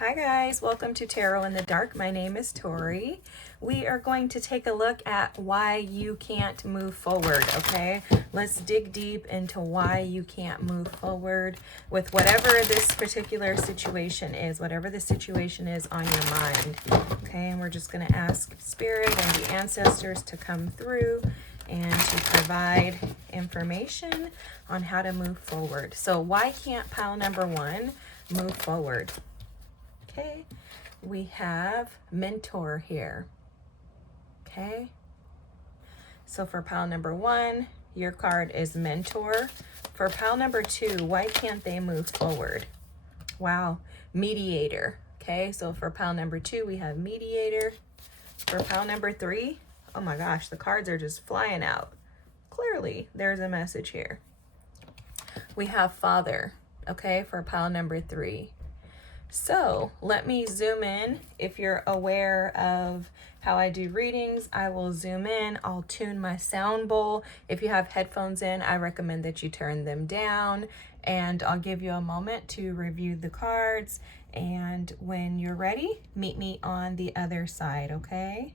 Hi guys, welcome to Tarot in the Dark. My name is Tori. We are going to take a look at why you can't move forward, okay? Let's dig deep into why you can't move forward with whatever this particular situation is, whatever the situation is on your mind, okay? And we're just going to ask Spirit and the ancestors to come through and to provide information on how to move forward. So why can't pile number one move forward? Okay, we have mentor here. Okay, so for pile number one, your card is mentor. For pile number two, why can't they move forward? Wow, mediator. Okay, so for pile number two, we have mediator. For pile number three, oh my gosh, the cards are just flying out. Clearly, there's a message here. We have father, okay, for pile number three. So let me zoom in. If you're aware of how I do readings, I will zoom in. I'll tune my sound bowl. If you have headphones in, I recommend that you turn them down, and I'll give you a moment to review the cards. And when you're ready, meet me on the other side, okay?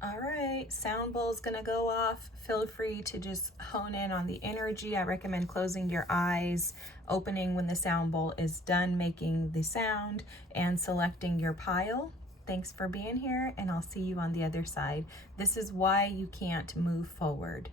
All right, sound bowl is gonna go off. Feel free to just hone in on the energy. I recommend closing your eyes, opening when the sound bowl is done making the sound, and selecting your pile. Thanks for being here, and I'll see you on the other side. This is why you can't move forward.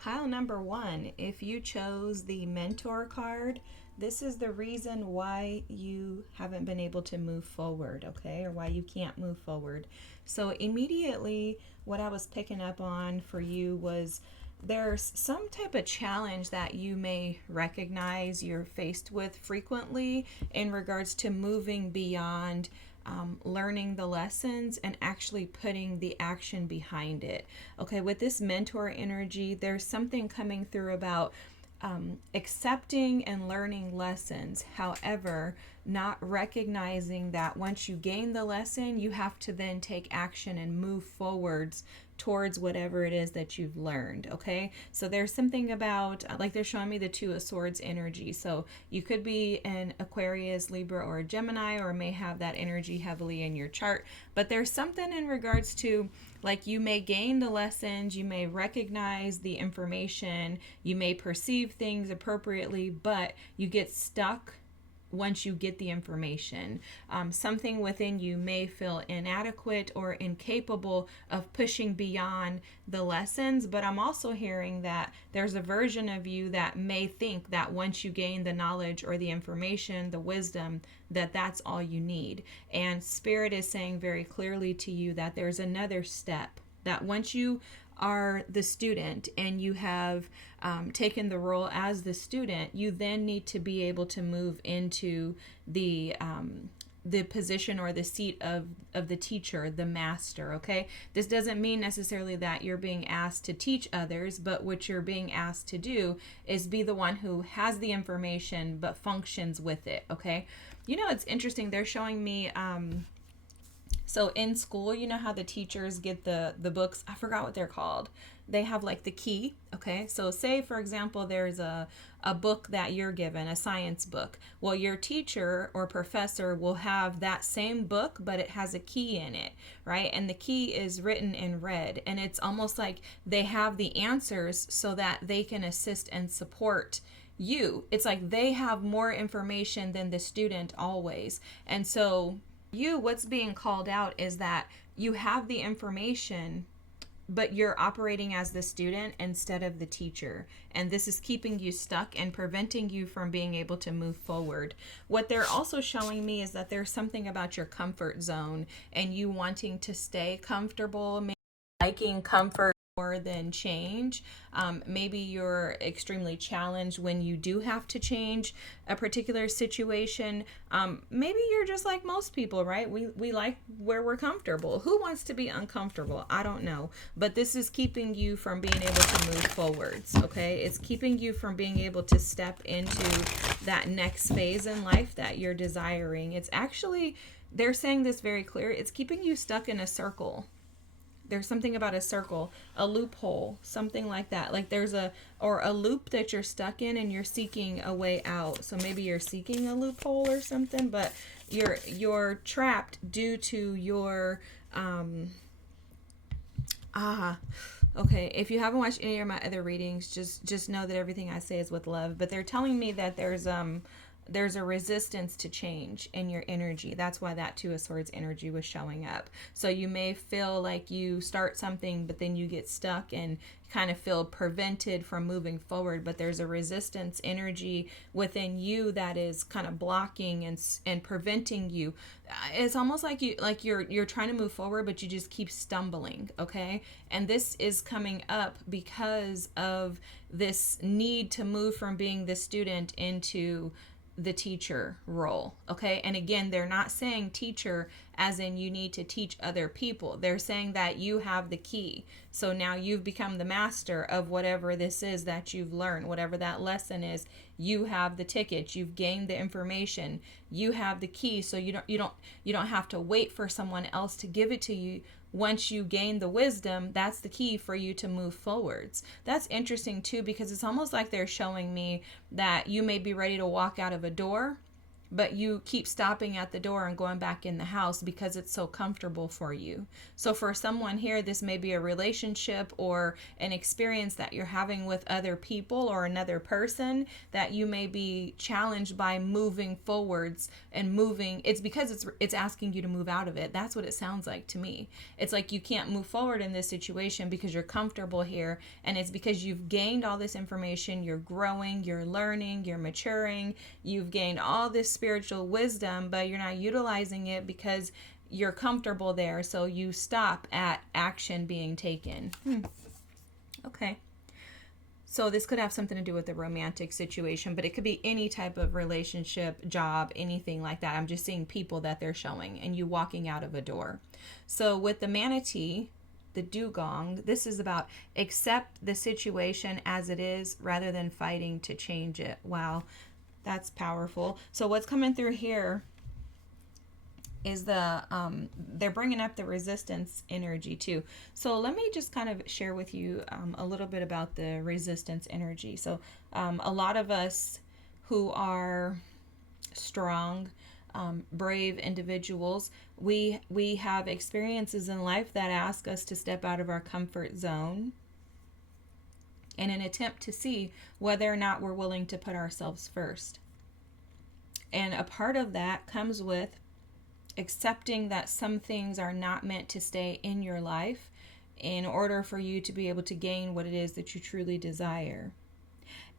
Pile number one, if you chose the mentor card, this is the reason why you haven't been able to move forward, okay, or why you can't move forward. So immediately what I was picking up on for you was there's some type of challenge that you may recognize you're faced with frequently in regards to moving beyond learning the lessons and actually putting the action behind it. Okay, with this mentor energy, there's something coming through about accepting and learning lessons. However, not recognizing that once you gain the lesson, you have to then take action and move forwards towards whatever it is that you've learned. Okay, so there's something about, like, they're showing me the Two of Swords energy. So you could be an Aquarius, Libra, or a Gemini, or may have that energy heavily in your chart. But there's something in regards to, like, you may gain the lessons, you may recognize the information, you may perceive things appropriately, but you get stuck once you get the information. Something within you may feel inadequate or incapable of pushing beyond the lessons, but I'm also hearing that there's a version of you that may think that once you gain the knowledge or the information, the wisdom, that that's all you need. And Spirit is saying very clearly to you that there's another step, that once you are the student and you have taken the role as the student, you then need to be able to move into the position or the seat of the teacher, the master, okay? This doesn't mean necessarily that you're being asked to teach others, but what you're being asked to do is be the one who has the information but functions with it, okay? You know, it's interesting. They're showing me so in school, you know how the teachers get the books, I forgot what they're called. They have like the key, okay? So say, for example, there's a book that you're given, a science book. Well, your teacher or professor will have that same book, but it has a key in it, right? And the key is written in red. And it's almost like they have the answers so that they can assist and support you. It's like they have more information than the student always. And so what's being called out is that you have the information, but you're operating as the student instead of the teacher. And this is keeping you stuck and preventing you from being able to move forward. What they're also showing me is that there's something about your comfort zone and you wanting to stay comfortable, maybe liking comfort more than change. Maybe you're extremely challenged when you do have to change a particular situation. Maybe you're just like most people, right? We like where we're comfortable. Who wants to be uncomfortable? I don't know. But this is keeping you from being able to move forwards, okay? It's keeping you from being able to step into that next phase in life that you're desiring. It's actually, they're saying this very clear, it's keeping you stuck in a circle. There's something about a circle, a loophole, something like that. Like there's a loop that you're stuck in and you're seeking a way out. So maybe you're seeking a loophole or something, but you're trapped due to your okay, if you haven't watched any of my other readings, just know that everything I say is with love. But they're telling me that there's a resistance to change in your energy. That's why that Two of Swords energy was showing up. So you may feel like you start something, but then you get stuck and kind of feel prevented from moving forward. But there's a resistance energy within you that is kind of blocking and preventing you. It's almost like you're trying to move forward, but you just keep stumbling. Okay, and this is coming up because of this need to move from being the student into the teacher role. Okay, and again, they're not saying teacher as in you need to teach other people. They're saying that you have the key. So now you've become the master of whatever this is that you've learned, whatever that lesson is. You have the ticket, you've gained the information, you have the key. So you don't have to wait for someone else to give it to you. Once you gain the wisdom, that's the key for you to move forwards. That's interesting too, because it's almost like they're showing me that you may be ready to walk out of a door, but you keep stopping at the door and going back in the house because it's so comfortable for you. So for someone here, this may be a relationship or an experience that you're having with other people or another person that you may be challenged by moving forwards and moving. It's because it's asking you to move out of it. That's what it sounds like to me. It's like you can't move forward in this situation because you're comfortable here, and it's because you've gained all this information, you're growing, you're learning, you're maturing, you've gained all this spiritual wisdom, but you're not utilizing it because you're comfortable there. So you stop at action being taken. Okay. So this could have something to do with the romantic situation, but it could be any type of relationship, job, anything like that. I'm just seeing people that they're showing and you walking out of a door. So with the manatee, the dugong, this is about accept the situation as it is rather than fighting to change it. Wow. That's powerful. So what's coming through here is they're bringing up the resistance energy too. So let me just kind of share with you a little bit about the resistance energy. So a lot of us who are strong, brave individuals, we have experiences in life that ask us to step out of our comfort zone in an attempt to see whether or not we're willing to put ourselves first. And a part of that comes with accepting that some things are not meant to stay in your life in order for you to be able to gain what it is that you truly desire.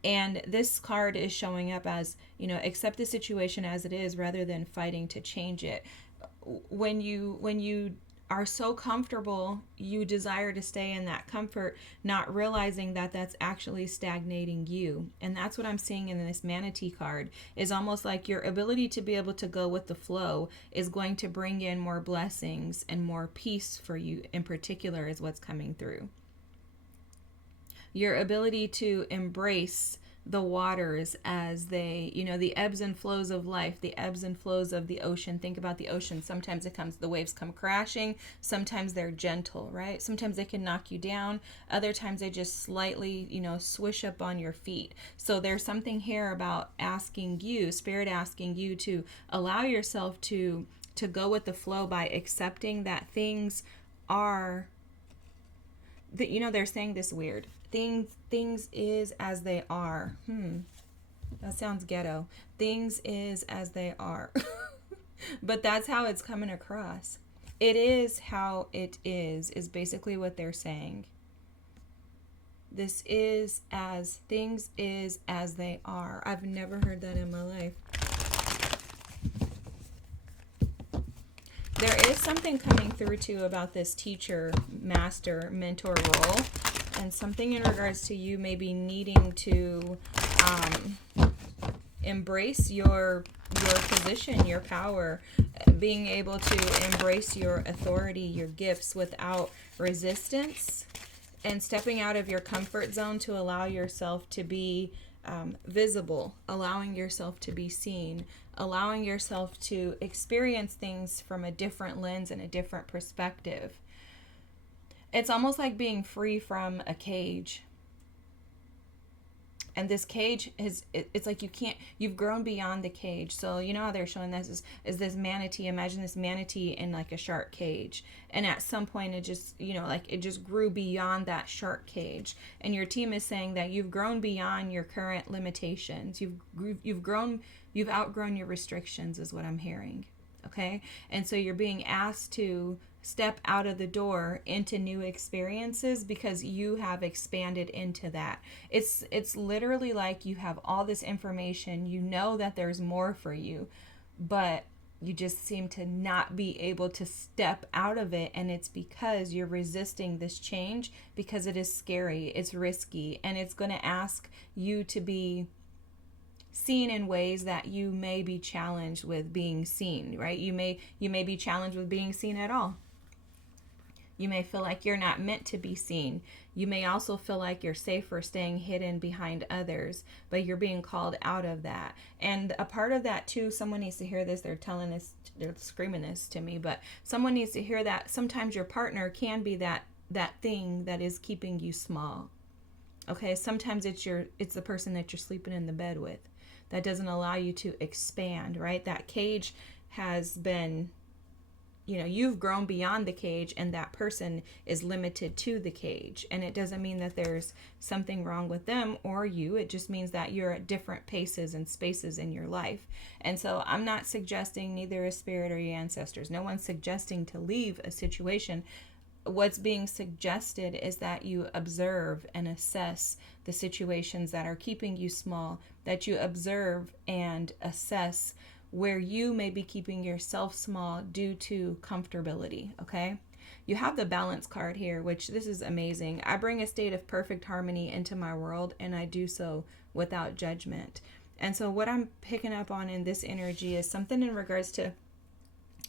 And this card is showing up as, accept the situation as it is rather than fighting to change it. When you are so comfortable, you desire to stay in that comfort, not realizing that that's actually stagnating you. And that's what I'm seeing in this manatee card, is almost like your ability to be able to go with the flow is going to bring in more blessings and more peace for you in particular is what's coming through. Your ability to embrace the waters as they, the ebbs and flows of life, the ebbs and flows of the ocean. Think about the ocean. Sometimes the waves come crashing. Sometimes they're gentle, right? Sometimes they can knock you down. Other times they just slightly, swish up on your feet. So there's something here about Spirit asking you to allow yourself to go with the flow by accepting that things are, they're saying this weird. Things is as they are. That sounds ghetto. Things is as they are. But that's how it's coming across. It is how it is basically what they're saying. Things is as they are. I've never heard that in my life. There is something coming through too about this teacher, master, mentor role. And something in regards to you maybe needing to embrace your position, your power, being able to embrace your authority, your gifts without resistance, and stepping out of your comfort zone to allow yourself to be visible, allowing yourself to be seen, allowing yourself to experience things from a different lens and a different perspective. It's almost like being free from a cage. And this cage it's like you've grown beyond the cage. So you know how they're showing this is this manatee. Imagine this manatee in like a shark cage. And at some point it just, it just grew beyond that shark cage. And your team is saying that you've grown beyond your current limitations. You've outgrown your restrictions is what I'm hearing. Okay? And so you're being asked to step out of the door into new experiences because you have expanded into that. It's literally like you have all this information, you know that there's more for you, but you just seem to not be able to step out of it, and it's because you're resisting this change because it is scary, it's risky, and it's going to ask you to be seen in ways that you may be challenged with being seen, right? You may be challenged with being seen at all. You may feel like you're not meant to be seen. You may also feel like you're safer staying hidden behind others, but you're being called out of that. And a part of that too, someone needs to hear this. They're screaming this to me, but someone needs to hear that sometimes your partner can be that thing that is keeping you small. Okay, sometimes it's the person that you're sleeping in the bed with that doesn't allow you to expand, right? That cage has been, you've grown beyond the cage, and that person is limited to the cage. And it doesn't mean that there's something wrong with them or you. It just means that you're at different paces and spaces in your life. And so I'm not suggesting, neither a spirit or your ancestors, no one's suggesting to leave a situation. What's being suggested is that you observe and assess the situations that are keeping you small, that you observe and assess where you may be keeping yourself small due to comfortability, okay? You have the balance card here, which this is amazing. I bring a state of perfect harmony into my world, and I do so without judgment. And so what I'm picking up on in this energy is something in regards to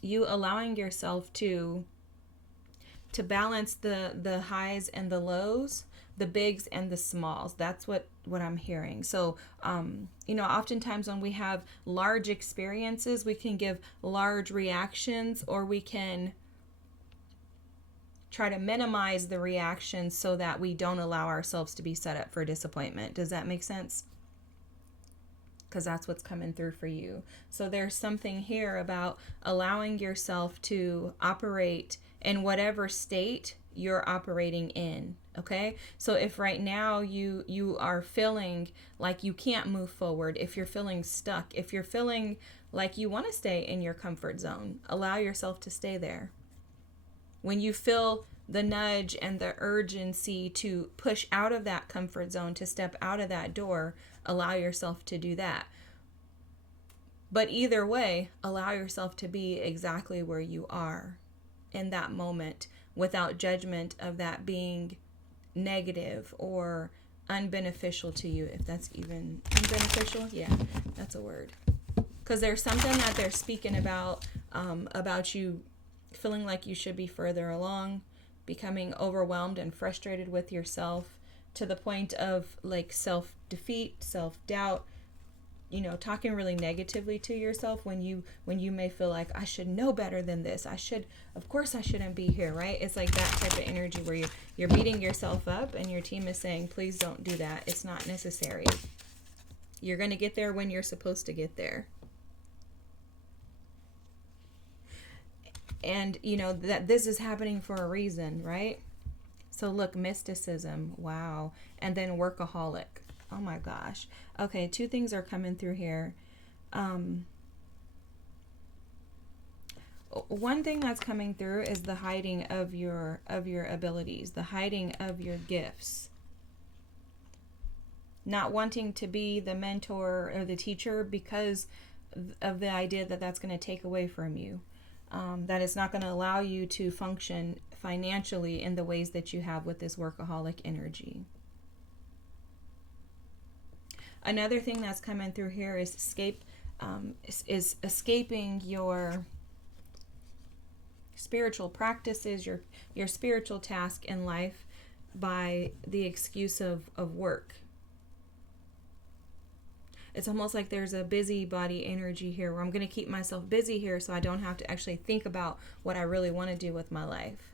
you allowing yourself to balance the highs and the lows, the bigs and the smalls. That's what I'm hearing. So, oftentimes when we have large experiences, we can give large reactions, or we can try to minimize the reactions so that we don't allow ourselves to be set up for disappointment. Does that make sense? Because that's what's coming through for you. So there's something here about allowing yourself to operate in whatever state you're operating in. Okay, so if right now you are feeling like you can't move forward, if you're feeling stuck, if you're feeling like you want to stay in your comfort zone, allow yourself to stay there. When you feel the nudge and the urgency to push out of that comfort zone, to step out of that door, allow yourself to do that. But either way, allow yourself to be exactly where you are in that moment without judgment of that being negative or unbeneficial to you, if that's even unbeneficial. Yeah, that's a word. Because there's something that they're speaking about you feeling like you should be further along, becoming overwhelmed and frustrated with yourself to the point of like self-defeat, self-doubt, talking really negatively to yourself when you may feel like I should know better than this. Of course I shouldn't be here, right? It's like that type of energy where you're beating yourself up, and your team is saying, please don't do that. It's not necessary. You're going to get there when you're supposed to get there. And that this is happening for a reason, right? So look, mysticism, wow. And then workaholic. Oh my gosh. Okay, two things are coming through here. One thing that's coming through is the hiding of your abilities, the hiding of your gifts. Not wanting to be the mentor or the teacher because of the idea that that's going to take away from you. That it's not going to allow you to function financially in the ways that you have with this workaholic energy. Another thing that's coming through here is escaping your spiritual practices, your spiritual task in life by the excuse of work. It's almost like there's a busybody energy here where I'm going to keep myself busy here so I don't have to actually think about what I really want to do with my life.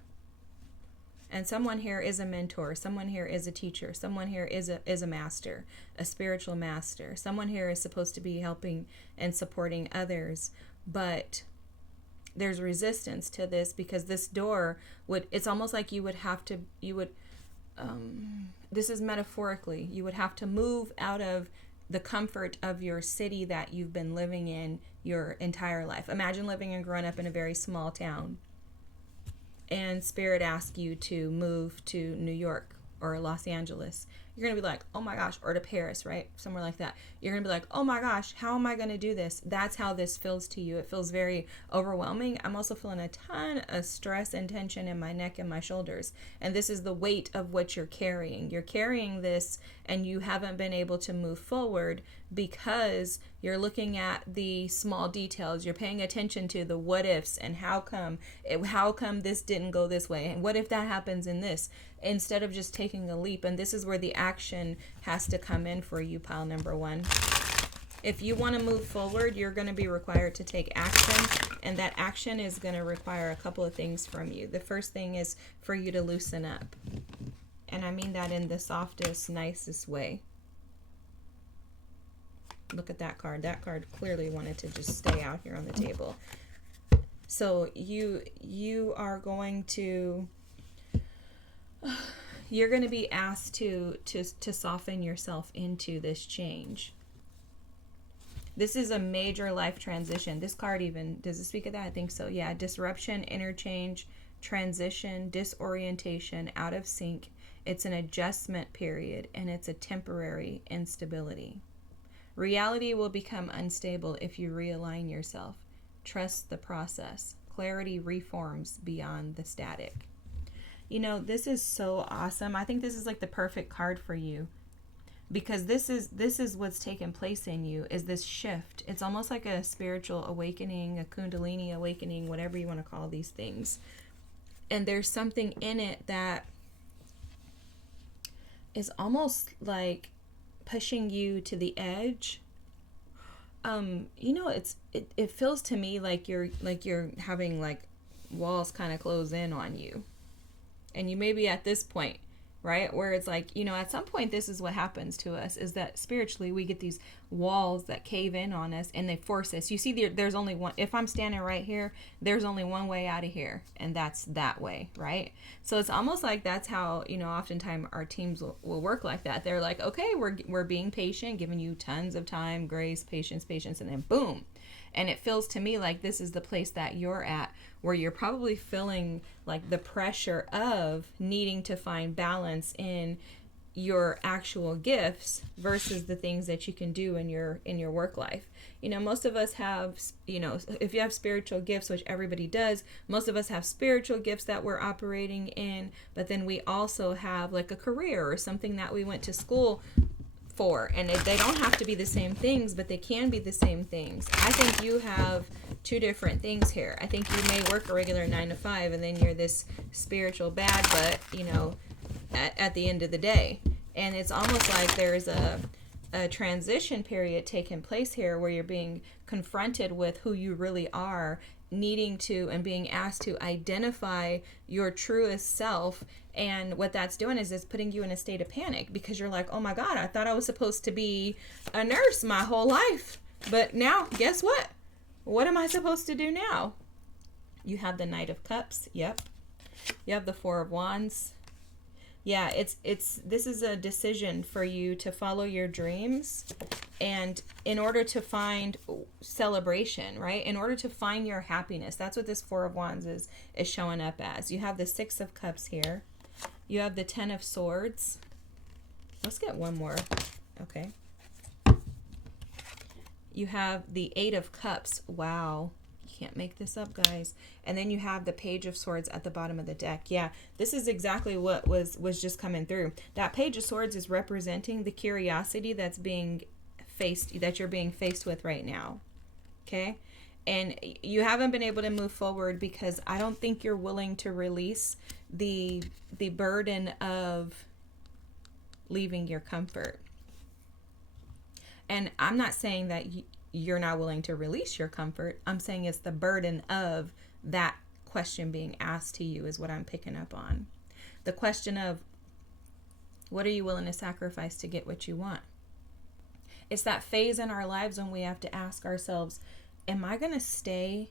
And someone here is a mentor. Someone here is a teacher. Someone here is a master, a spiritual master. Someone here is supposed to be helping and supporting others. But there's resistance to this because this door it's almost like this is metaphorically, you would have to move out of the comfort of your city that you've been living in your entire life. Imagine living and growing up in a very small town, and Spirit asks you to move to New York or Los Angeles. You're going to be like, oh my gosh, or to Paris, right? Somewhere like that. You're going to be like, oh my gosh, how am I going to do this? That's how this feels to you. It feels very overwhelming. I'm also feeling a ton of stress and tension in my neck and my shoulders. And this is the weight of what you're carrying. You're carrying this and you haven't been able to move forward because you're looking at the small details. You're paying attention to the what ifs and how come this didn't go this way? And what if that happens in this? Instead of just taking a leap. And this is where the action has to come in for you, pile number one. If you want to move forward, you're going to be required to take action. And that action is going to require a couple of things from you. The first thing is for you to loosen up. And I mean that in the softest, nicest way. Look at that card. That card clearly wanted to just stay out here on the table. So you are going to... You're going to be asked to soften yourself into this change. This is a major life transition. This card even, does it speak of that? I think so. Yeah, disruption, interchange, transition, disorientation, out of sync. It's an adjustment period, and it's a temporary instability. Reality will become unstable if you realign yourself. Trust the process. Clarity reforms beyond the static. You know, this is so awesome. I think this is like the perfect card for you because this is what's taken place in you, is this shift. It's almost like a spiritual awakening, a kundalini awakening, whatever you want to call these things. And there's something in it that is almost like pushing you to the edge. You know, it feels to me like you're having like walls kind of close in on you. And you may be at this point, right? Where it's like, you know, at some point, this is what happens to us, is that spiritually we get these walls that cave in on us and they force us. You see, there's only one, if I'm standing right here, there's only one way out of here, and that's that way, right? So it's almost like that's how, you know, oftentimes our teams will work like that. They're like, okay, we're being patient, giving you tons of time, grace, patience, and then boom. And it feels to me like this is the place that you're at, where you're probably feeling like the pressure of needing to find balance in your actual gifts versus the things that you can do in your work life. You know, most of us have, you know, if you have spiritual gifts, which everybody does, most of us have spiritual gifts that we're operating in, but then we also have like a career or something that we went to school for, and they don't have to be the same things, but they can be the same things. I think you have two different things here. I think you may work a regular 9 to 5 and then you're this spiritual bad butt, you know, at the end of the day. And it's almost like there's a transition period taking place here where you're being confronted with who you really are, needing to and being asked to identify your truest self. And what that's doing is it's putting you in a state of panic because you're like, oh my God, I thought I was supposed to be a nurse my whole life. But now, guess what? What am I supposed to do now? You have the Knight of Cups. Yep. You have the Four of Wands. Yeah, this is a decision for you to follow your dreams, and in order to find celebration, right? In order to find your happiness. That's what this Four of Wands is showing up as. You have the Six of Cups here. You have the Ten of Swords. Let's get one more. Okay. You have the Eight of Cups. Wow. Can't make this up, guys. And then you have the Page of Swords at the bottom of the deck. Yeah, this is exactly what was just coming through. That Page of Swords is representing the curiosity that you're being faced with right now. Okay? And you haven't been able to move forward because I don't think you're willing to release the burden of leaving your comfort. And I'm not saying that you're not willing to release your comfort. I'm saying it's the burden of that question being asked to you is what I'm picking up on. The question of, what are you willing to sacrifice to get what you want? It's that phase in our lives when we have to ask ourselves, am I going to stay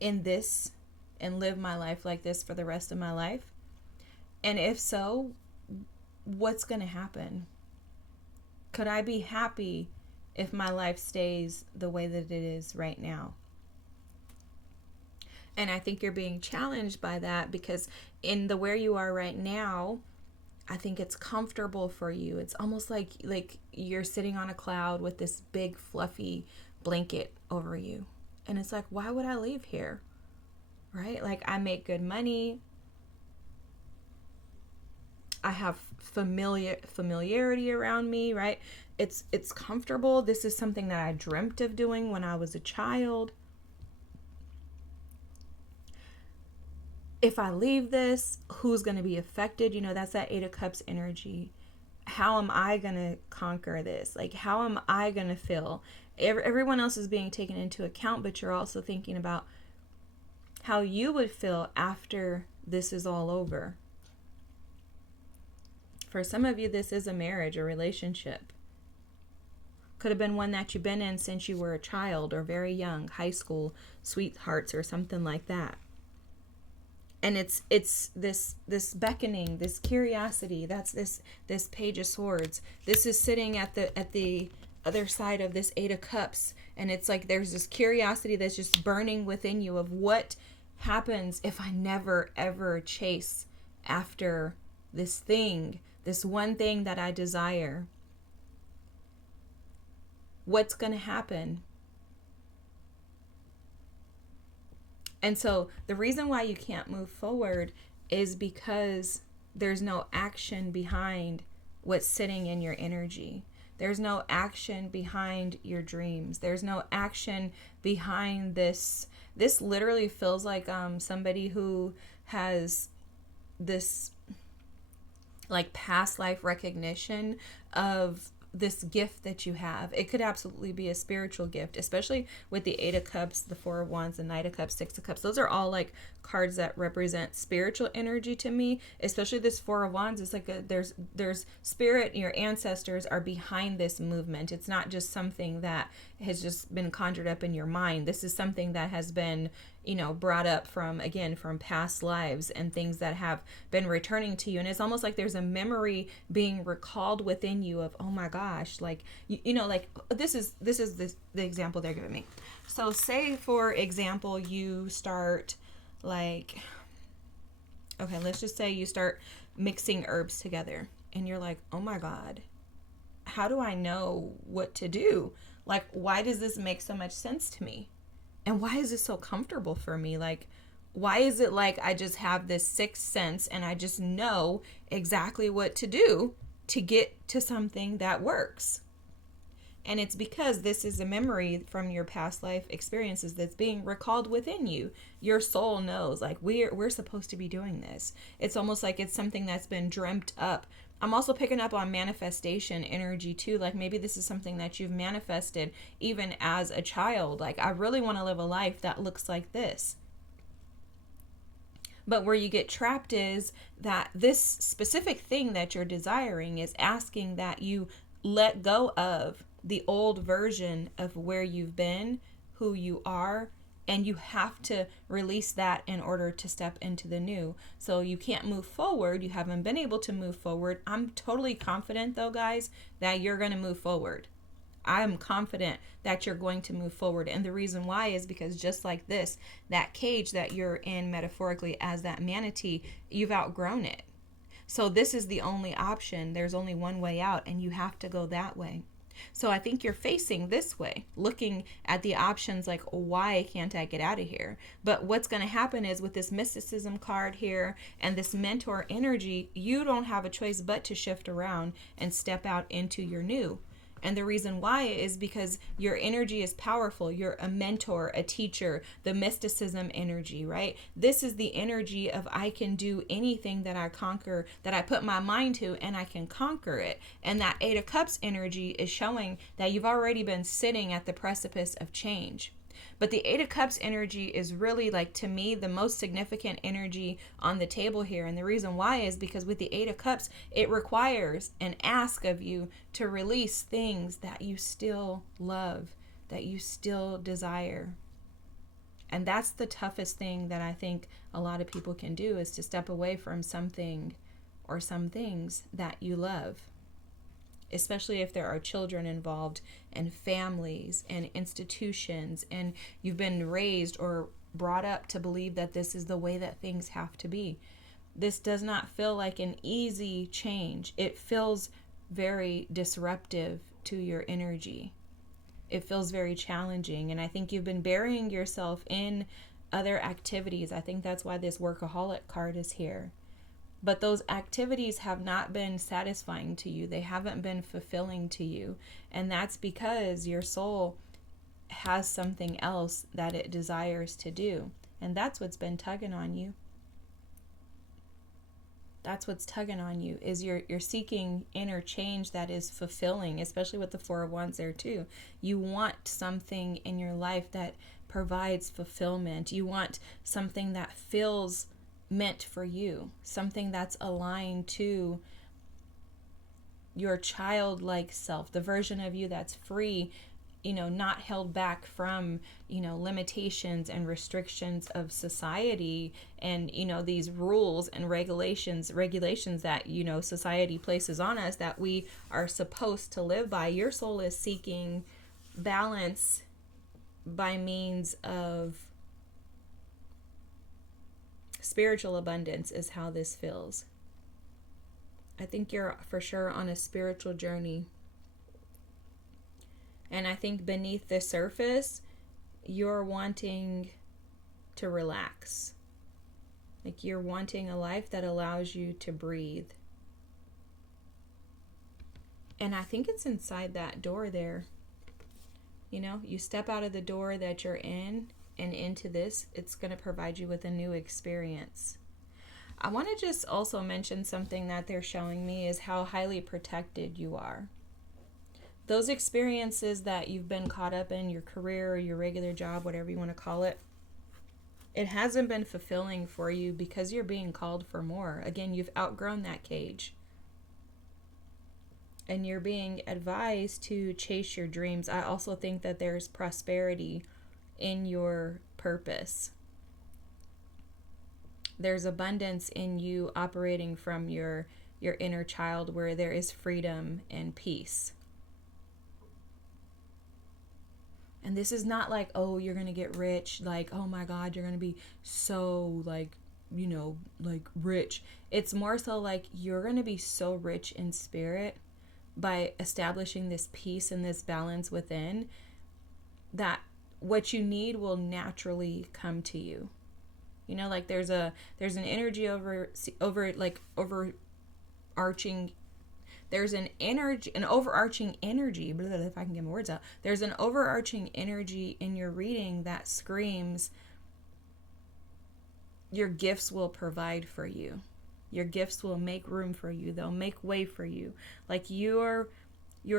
in this and live my life like this for the rest of my life? And if so, what's going to happen? Could I be happy if my life stays the way that it is right now? And I think you're being challenged by that because in the where you are right now, I think it's comfortable for you. It's almost like you're sitting on a cloud with this big fluffy blanket over you. And it's like, why would I leave here? Right? Like, I make good money. I have familiarity around me, right? It's comfortable. This is something that I dreamt of doing when I was a child. If I leave this, who's going to be affected? You know, that's that Eight of Cups energy. How am I going to conquer this? Like, how am I going to feel? Everyone else is being taken into account, but you're also thinking about how you would feel after this is all over. For some of you, this is a marriage, a relationship. Could have been one that you've been in since you were a child or very young, high school, sweethearts or something like that. And it's this beckoning, this curiosity. That's this Page of Swords. This is sitting at the other side of this Eight of Cups, and it's like there's this curiosity that's just burning within you of what happens if I never ever chase after this thing, this one thing that I desire. What's going to happen? And so the reason why you can't move forward is because there's no action behind what's sitting in your energy. There's no action behind your dreams. There's no action behind this. This literally feels like somebody who has this like past life recognition of this gift that you have. It could absolutely be a spiritual gift, especially with the Eight of Cups, the Four of Wands, the Knight of Cups, Six of Cups. Those are all like cards that represent spiritual energy to me, especially this Four of Wands. It's like there's spirit, your ancestors are behind this movement. It's not just something that has just been conjured up in your mind. This is something that has been, brought up from past lives and things that have been returning to you. And it's almost like there's a memory being recalled within you of, oh my gosh, like, like this is the example they're giving me. So say, for example, you start like, okay, let's just say you start mixing herbs together and you're like, oh my God, how do I know what to do? Like, why does this make so much sense to me? And why is this so comfortable for me? Like, why is it like I just have this sixth sense and I just know exactly what to do to get to something that works? And it's because this is a memory from your past life experiences that's being recalled within you. Your soul knows, like, we're supposed to be doing this. It's almost like it's something that's been dreamt up. I'm also picking up on manifestation energy too. Like, maybe this is something that you've manifested even as a child. Like, I really want to live a life that looks like this. But where you get trapped is that this specific thing that you're desiring is asking that you let go of the old version of where you've been, who you are, and you have to release that in order to step into the new. So you can't move forward. You haven't been able to move forward. I'm totally confident, though, guys, that you're going to move forward. I'm confident that you're going to move forward. And the reason why is because just like this, that cage that you're in metaphorically as that manatee, you've outgrown it. So this is the only option. There's only one way out, and you have to go that way. So I think you're facing this way, looking at the options like, why can't I get out of here? But what's going to happen is with this mysticism card here and this mentor energy, you don't have a choice but to shift around and step out into your new. And the reason why is because your energy is powerful. You're a mentor, a teacher, the mysticism energy, right? This is the energy of I can do anything that I conquer, that I put my mind to, and I can conquer it. And that Eight of Cups energy is showing that you've already been sitting at the precipice of change. But the Eight of Cups energy is really, like, to me, the most significant energy on the table here. And the reason why is because with the Eight of Cups, it requires an ask of you to release things that you still love, that you still desire. And that's the toughest thing that I think a lot of people can do, is to step away from something or some things that you love. Especially if there are children involved and families and institutions, and you've been raised or brought up to believe that this is the way that things have to be. This does not feel like an easy change. It feels very disruptive to your energy. It feels very challenging, and I think you've been burying yourself in other activities. I think that's why this workaholic card is here. But those activities have not been satisfying to you. They haven't been fulfilling to you. And that's because your soul has something else that it desires to do. And that's what's been tugging on you. That's what's tugging on you, is you're seeking inner change that is fulfilling, especially with the Four of Wands there too. You want something in your life that provides fulfillment. You want something that feels meant for you, something that's aligned to your childlike self, the version of you that's free, not held back from, limitations and restrictions of society and, these rules and regulations that, society places on us that we are supposed to live by. Your soul is seeking balance by means of spiritual abundance, is how this feels. I think you're for sure on a spiritual journey. And I think beneath the surface, you're wanting to relax. Like, you're wanting a life that allows you to breathe. And I think it's inside that door there. You step out of the door that you're in and into this, it's going to provide you with a new experience. I want to just also mention something that they're showing me is how highly protected you are. Those experiences that you've been caught up in, your career or your regular job, whatever you want to call it, it hasn't been fulfilling for you because you're being called for more. Again, you've outgrown that cage. And you're being advised to chase your dreams. I also think that there's prosperity in your purpose. There's abundance in you operating from your inner child, where there is freedom and peace. And this is not like, oh, you're going to get rich. Like, oh my God, you're going to be so rich. It's more so like you're going to be so rich in spirit by establishing this peace and this balance within, that what you need will naturally come to you. There's an energy overarching. There's an overarching energy, if I can get my words out. There's an overarching energy in your reading that screams, your gifts will provide for you. Your gifts will make room for you. They'll make way for you. Like your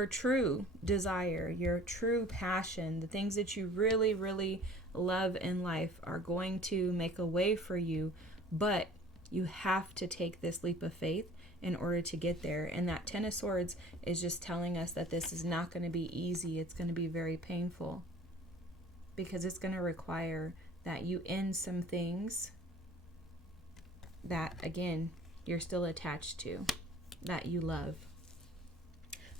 true desire, your true passion, the things that you really, really love in life are going to make a way for you, but you have to take this leap of faith in order to get there. And that Ten of Swords is just telling us that this is not going to be easy. It's going to be very painful, because it's going to require that you end some things that, again, you're still attached to, that you love.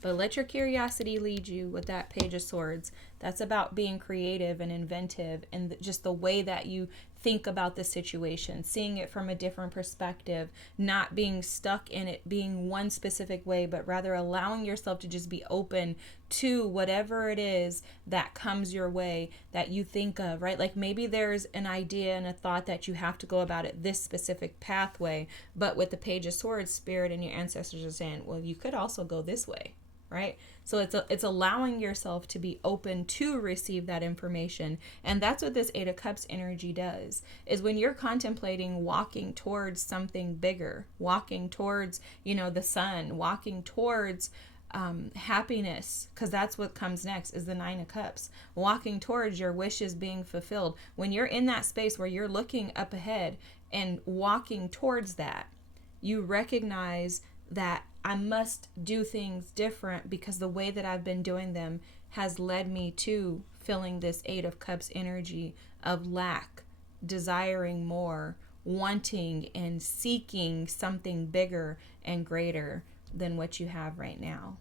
But let your curiosity lead you with that Page of Swords. That's about being creative and inventive, and just the way that you think about the situation, seeing it from a different perspective, not being stuck in it being one specific way, but rather allowing yourself to just be open to whatever it is that comes your way that you think of, right? Like maybe there's an idea and a thought that you have to go about it this specific pathway, but with the Page of Swords, Spirit and your ancestors are saying, well, you could also go this way, right? So it's allowing yourself to be open to receive that information. And that's what this Eight of Cups energy does, is when you're contemplating walking towards something bigger, walking towards, the sun, walking towards happiness, because that's what comes next is the Nine of Cups, walking towards your wishes being fulfilled. When you're in that space where you're looking up ahead and walking towards that, you recognize that I must do things different because the way that I've been doing them has led me to feeling this Eight of Cups energy of lack, desiring more, wanting and seeking something bigger and greater than what you have right now.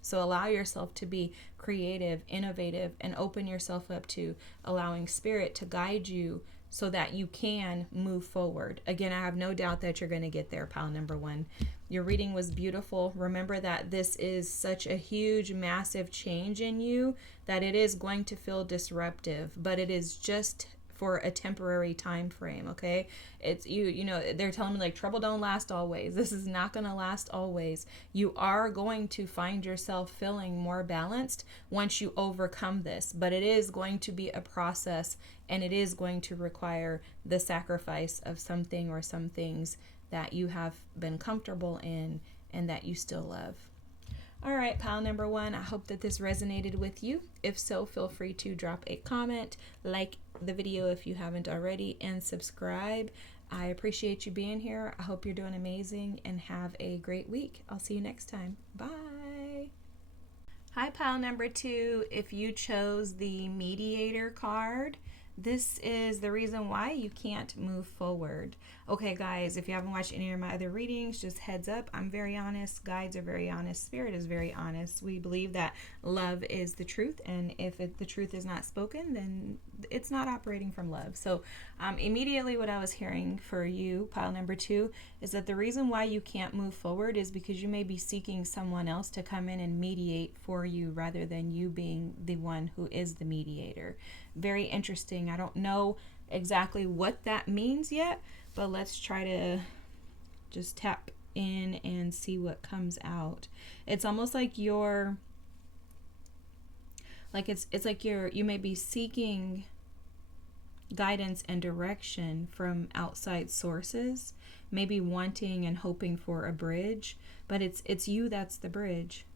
So allow yourself to be creative, innovative, and open yourself up to allowing Spirit to guide you so that you can move forward. Again, I have no doubt that you're going to get there, pile number one. Your reading was beautiful. Remember that this is such a huge, massive change in you that it is going to feel disruptive, but it is just for a temporary time frame, okay? It's they're telling me like trouble don't last always. This is not going to last always. You are going to find yourself feeling more balanced once you overcome this, but it is going to be a process, and it is going to require the sacrifice of something or some things that you have been comfortable in and that you still love. All right, pile number one, I hope that this resonated with you. If so, feel free to drop a comment, like the video if you haven't already, and subscribe. I appreciate you being here. I hope you're doing amazing and have a great week. I'll see you next time. Bye. Hi, pile number two. If you chose the Mediator card, this is the reason why you can't move forward. Okay, guys, if you haven't watched any of my other readings, just heads up, I'm very honest. Guides are very honest. Spirit is very honest. We believe that love is the truth, and if the truth is not spoken, then it's not operating from love. So immediately what I was hearing for you, pile number two, is that the reason why you can't move forward is because you may be seeking someone else to come in and mediate for you rather than you being the one who is the mediator. Very interesting. I don't know exactly what that means yet, but let's try to just tap in and see what comes out. It's almost like you're like it's like you may be seeking guidance and direction from outside sources, maybe wanting and hoping for a bridge, but it's you that's the bridge.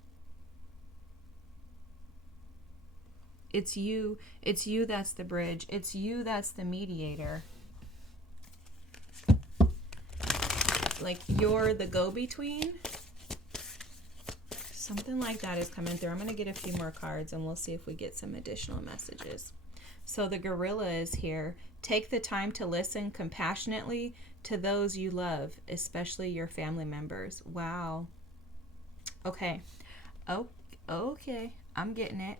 It's you that's the bridge. It's you that's the mediator. Like you're the go-between. Something like that is coming through. I'm going to get a few more cards and we'll see if we get some additional messages. So the gorilla is here. Take the time to listen compassionately to those you love, especially your family members. Wow. Okay. Oh, okay. I'm getting it.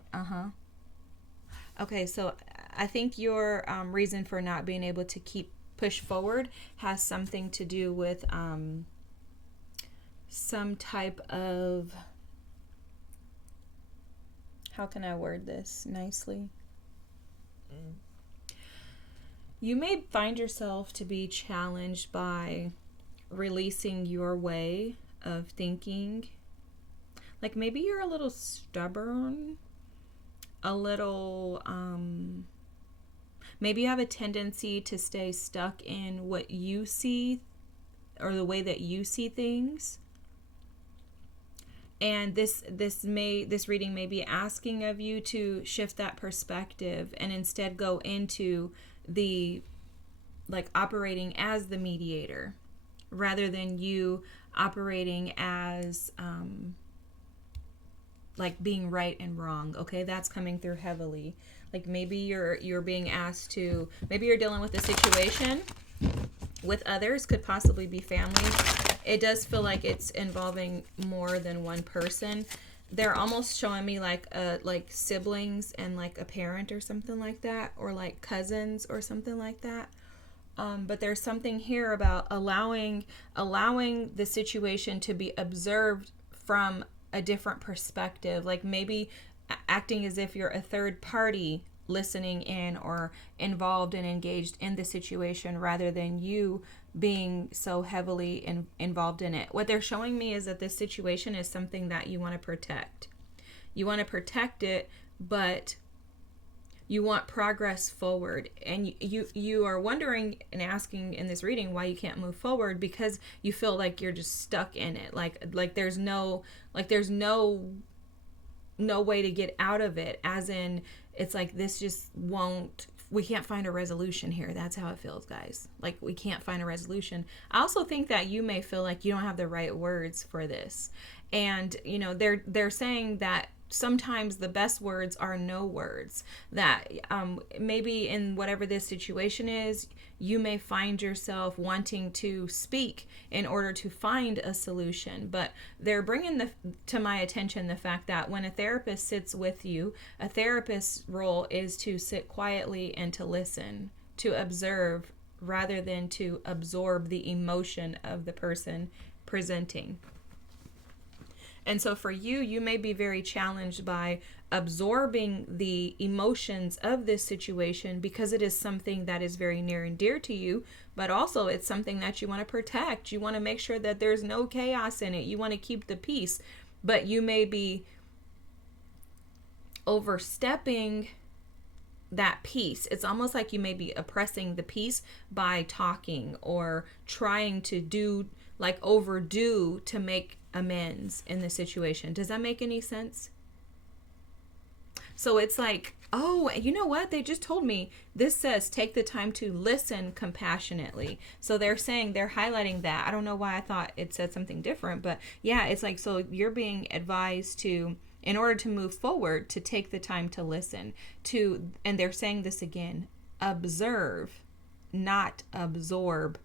Okay, so I think your reason for not being able to push forward has something to do with some type of, how can I word this nicely? You may find yourself to be challenged by releasing your way of thinking. Like maybe you're a little stubborn, a little, maybe you have a tendency to stay stuck in what you see or the way that you see things. And this reading may be asking of you to shift that perspective and instead go into the operating as the mediator rather than you operating as being right and wrong. Okay, that's coming through heavily. Like maybe you're being asked to, maybe you're dealing with a situation with others, could possibly be family. It does feel like it's involving more than one person. they're almost showing me like siblings and like a parent or something like that, or like cousins or something like that. But there's something here about allowing the situation to be observed from a different perspective, like maybe acting as if you're a third party listening in or involved and engaged in the situation rather than you being so heavily involved in it. What they're showing me is that this situation is something that you want to protect. You want to protect it, but you want progress forward, and you are wondering and asking in this reading why you can't move forward, because you feel like you're just stuck in it, like there's no way to get out of it, as in it's like this just won't, we can't find a resolution here. That's how it feels, guys. Like we can't find a resolution. I also think that you may feel like you don't have the right words for this, and they're saying that sometimes the best words are no words. That maybe in whatever this situation is, you may find yourself wanting to speak in order to find a solution. But they're bringing to my attention the fact that when a therapist sits with you, a therapist's role is to sit quietly and to listen, to observe rather than to absorb the emotion of the person presenting. And so for you, you may be very challenged by absorbing the emotions of this situation because it is something that is very near and dear to you, but also it's something that you want to protect. You want to make sure that there's no chaos in it. You want to keep the peace, but you may be overstepping that peace. It's almost like you may be oppressing the peace by talking or trying to overdo to make amends in the situation. Does that make any sense? So it's like, oh, you know what? They just told me this says take the time to listen compassionately. So they're highlighting that. I don't know why I thought it said something different, but yeah, it's like, so you're being advised to, in order to move forward, to take the time to listen to, and they're saying this again, observe, not absorb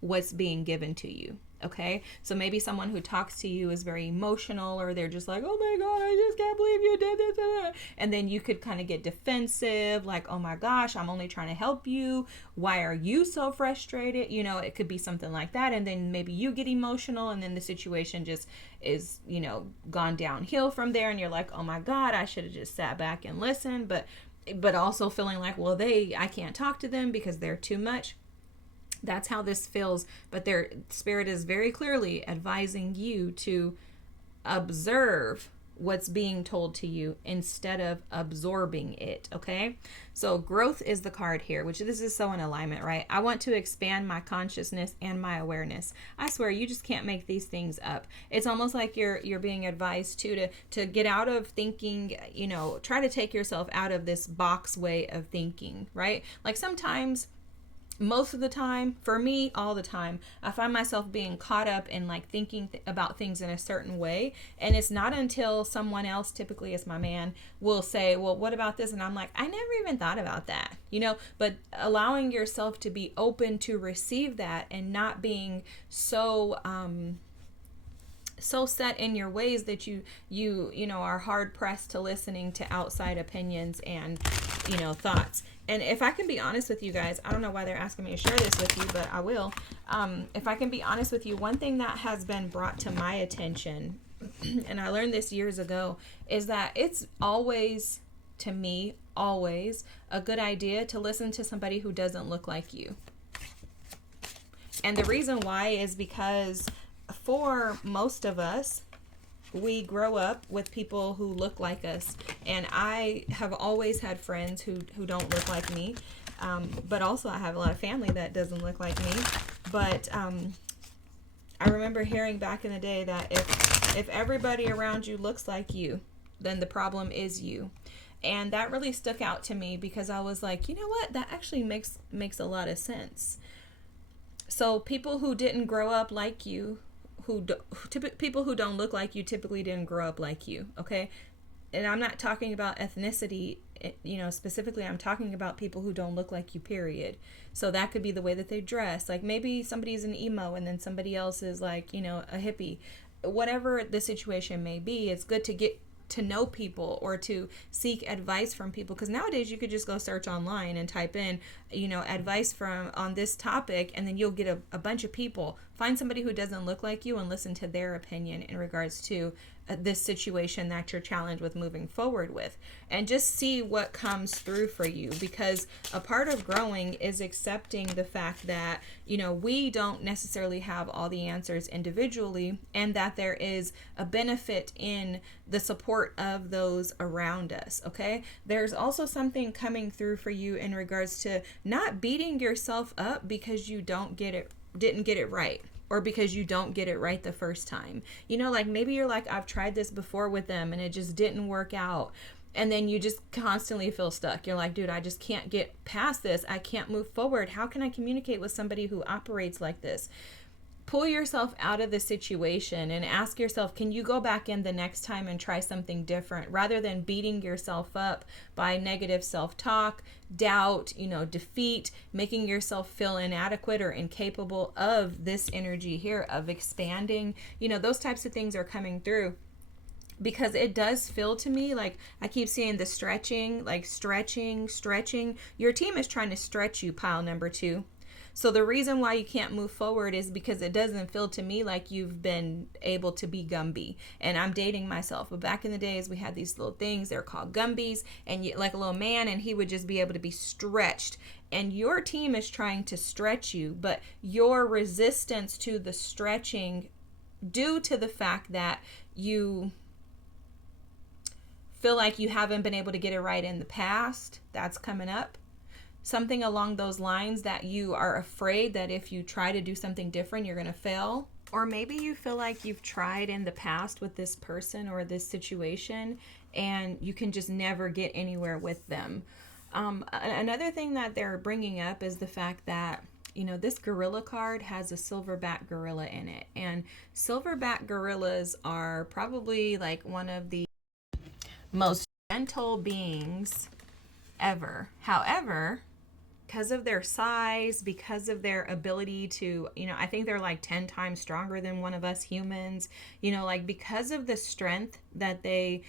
what's being given to you. Okay, so maybe someone who talks to you is very emotional, or they're just like, oh my God, I just can't believe you did this. And then you could kind of get defensive, like, oh my gosh, I'm only trying to help you. Why are you so frustrated? It could be something like that. And then maybe you get emotional, and then the situation just is, gone downhill from there. And you're like, oh my God, I should have just sat back and listened. But also feeling like, well, I can't talk to them because they're too much. That's how this feels, but their spirit is very clearly advising you to observe what's being told to you instead of absorbing it, okay? So growth is the card here, which this is so in alignment, right? I want to expand my consciousness and my awareness. I swear, you just can't make these things up. It's almost like you're being advised to get out of thinking, try to take yourself out of this box way of thinking, right? Like sometimes, most of the time, for me, all the time, I find myself being caught up in like thinking about things in a certain way. And it's not until someone else, typically it's my man, will say, well, what about this? And I'm like, I never even thought about that, but allowing yourself to be open to receive that and not being so set in your ways that you are hard pressed to listening to outside opinions and thoughts. And if I can be honest with you guys, I don't know why they're asking me to share this with you, but I will. If I can be honest with you, one thing that has been brought to my attention, and I learned this years ago, is that it's always, to me, always a good idea to listen to somebody who doesn't look like you. And the reason why is because for most of us, we grow up with people who look like us, and I have always had friends who don't look like me, but also I have a lot of family that doesn't look like me. But I remember hearing back in the day that if everybody around you looks like you, then the problem is you. And that really stuck out to me because I was like, you know what, that actually makes a lot of sense. So people who didn't grow up like you, people who don't look like you typically didn't grow up like you, okay? And I'm not talking about ethnicity, specifically. I'm talking about people who don't look like you, period. So that could be the way that they dress. Like maybe somebody's an emo and then somebody else is like, a hippie. Whatever the situation may be, it's good to get know people or to seek advice from people, because nowadays you could just go search online and type in, advice from on this topic, and then you'll get a bunch of people. Find somebody who doesn't look like you and listen to their opinion in regards to this situation that you're challenged with moving forward with, and just see what comes through for you, because a part of growing is accepting the fact that we don't necessarily have all the answers individually, and that there is a benefit in the support of those around us. Okay, there's also something coming through for you in regards to not beating yourself up because you didn't get it right, or because you don't get it right the first time. Like maybe you're like, I've tried this before with them and it just didn't work out. And then you just constantly feel stuck. You're like, dude, I just can't get past this. I can't move forward. How can I communicate with somebody who operates like this? Pull yourself out of the situation and ask yourself, can you go back in the next time and try something different, rather than beating yourself up by negative self-talk, doubt, defeat, making yourself feel inadequate or incapable of this energy here of expanding. Those types of things are coming through, because it does feel to me like I keep seeing the stretching, like stretching. Your team is trying to stretch you, pile number 2. So the reason why you can't move forward is because it doesn't feel to me like you've been able to be Gumby. And I'm dating myself, but back in the days we had these little things, they're called Gumbies, and like a little man, and he would just be able to be stretched. And your team is trying to stretch you, but your resistance to the stretching, due to the fact that you feel like you haven't been able to get it right in the past, that's coming up. Something along those lines, that you are afraid that if you try to do something different, you're going to fail. Or maybe you feel like you've tried in the past with this person or this situation, and you can just never get anywhere with them. Another thing that they're bringing up is the fact that, this gorilla card has a silverback gorilla in it. And silverback gorillas are probably like one of the most gentle beings ever. However, because of their size, because of their ability to, I think they're like 10 times stronger than one of us humans, because of the strength that they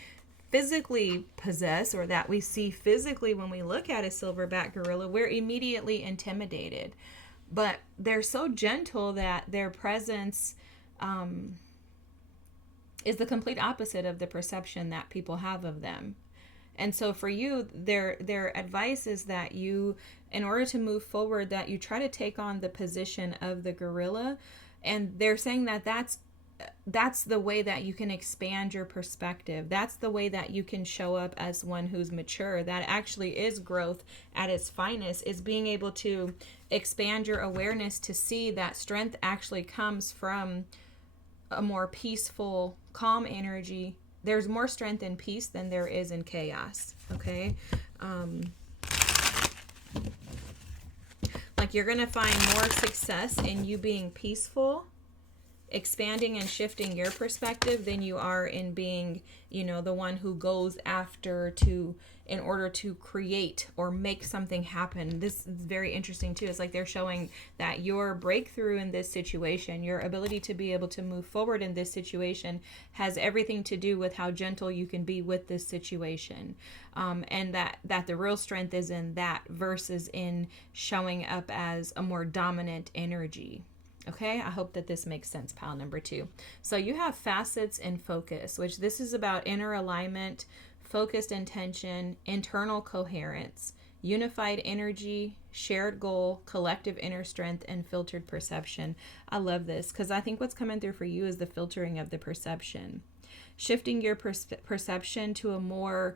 physically possess, or that we see physically when we look at a silverback gorilla, we're immediately intimidated. But they're so gentle that their presence is the complete opposite of the perception that people have of them. And so for you, their advice is that you, in order to move forward, that you try to take on the position of the gorilla. And they're saying that that's the way that you can expand your perspective. That's the way that you can show up as one who's mature. That actually is growth at its finest, is being able to expand your awareness to see that strength actually comes from a more peaceful, calm energy. There's more strength in peace than there is in chaos, okay? Like you're going to find more success in you being peaceful, expanding and shifting your perspective, than you are in being, the one who goes after in order to create or make something happen. This is very interesting too. It's like they're showing that your breakthrough in this situation, your ability to be able to move forward in this situation, has everything to do with how gentle you can be with this situation. And that the real strength is in that, versus in showing up as a more dominant energy. Okay, I hope that this makes sense, pile number 2. So you have facets and focus, which this is about inner alignment, focused intention, internal coherence, unified energy, shared goal, collective inner strength, and filtered perception. I love this, because I think what's coming through for you is the filtering of the perception. Shifting your perception to a more,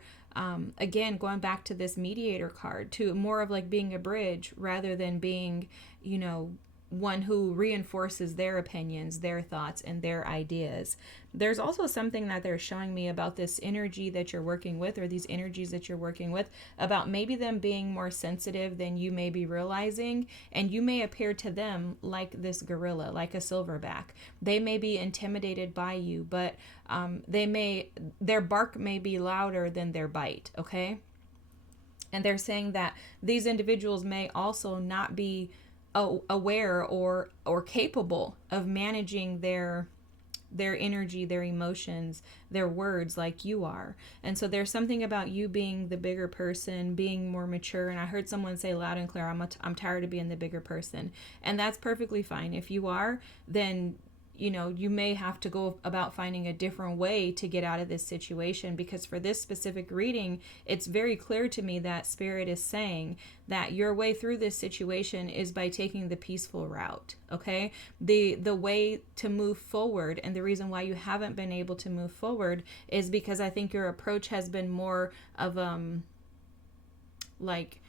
again, going back to this mediator card, to more of like being a bridge, rather than being, one who reinforces their opinions, their thoughts, and their ideas. There's also something that they're showing me about this energy that you're working with, or these energies that you're working with, about maybe them being more sensitive than you may be realizing, and you may appear to them like this gorilla, like a silverback. They may be intimidated by you, but their bark may be louder than their bite, okay? And they're saying that these individuals may also not be aware or capable of managing their their energy, their emotions, their words like you are. And so there's something about you being the bigger person, being more mature. And I heard someone say loud and clear, I'm tired of being the bigger person. And that's perfectly fine. If you are, then you may have to go about finding a different way to get out of this situation, because for this specific reading, it's very clear to me that Spirit is saying that your way through this situation is by taking the peaceful route, okay? The way to move forward, and the reason why you haven't been able to move forward is because I think your approach has been more of like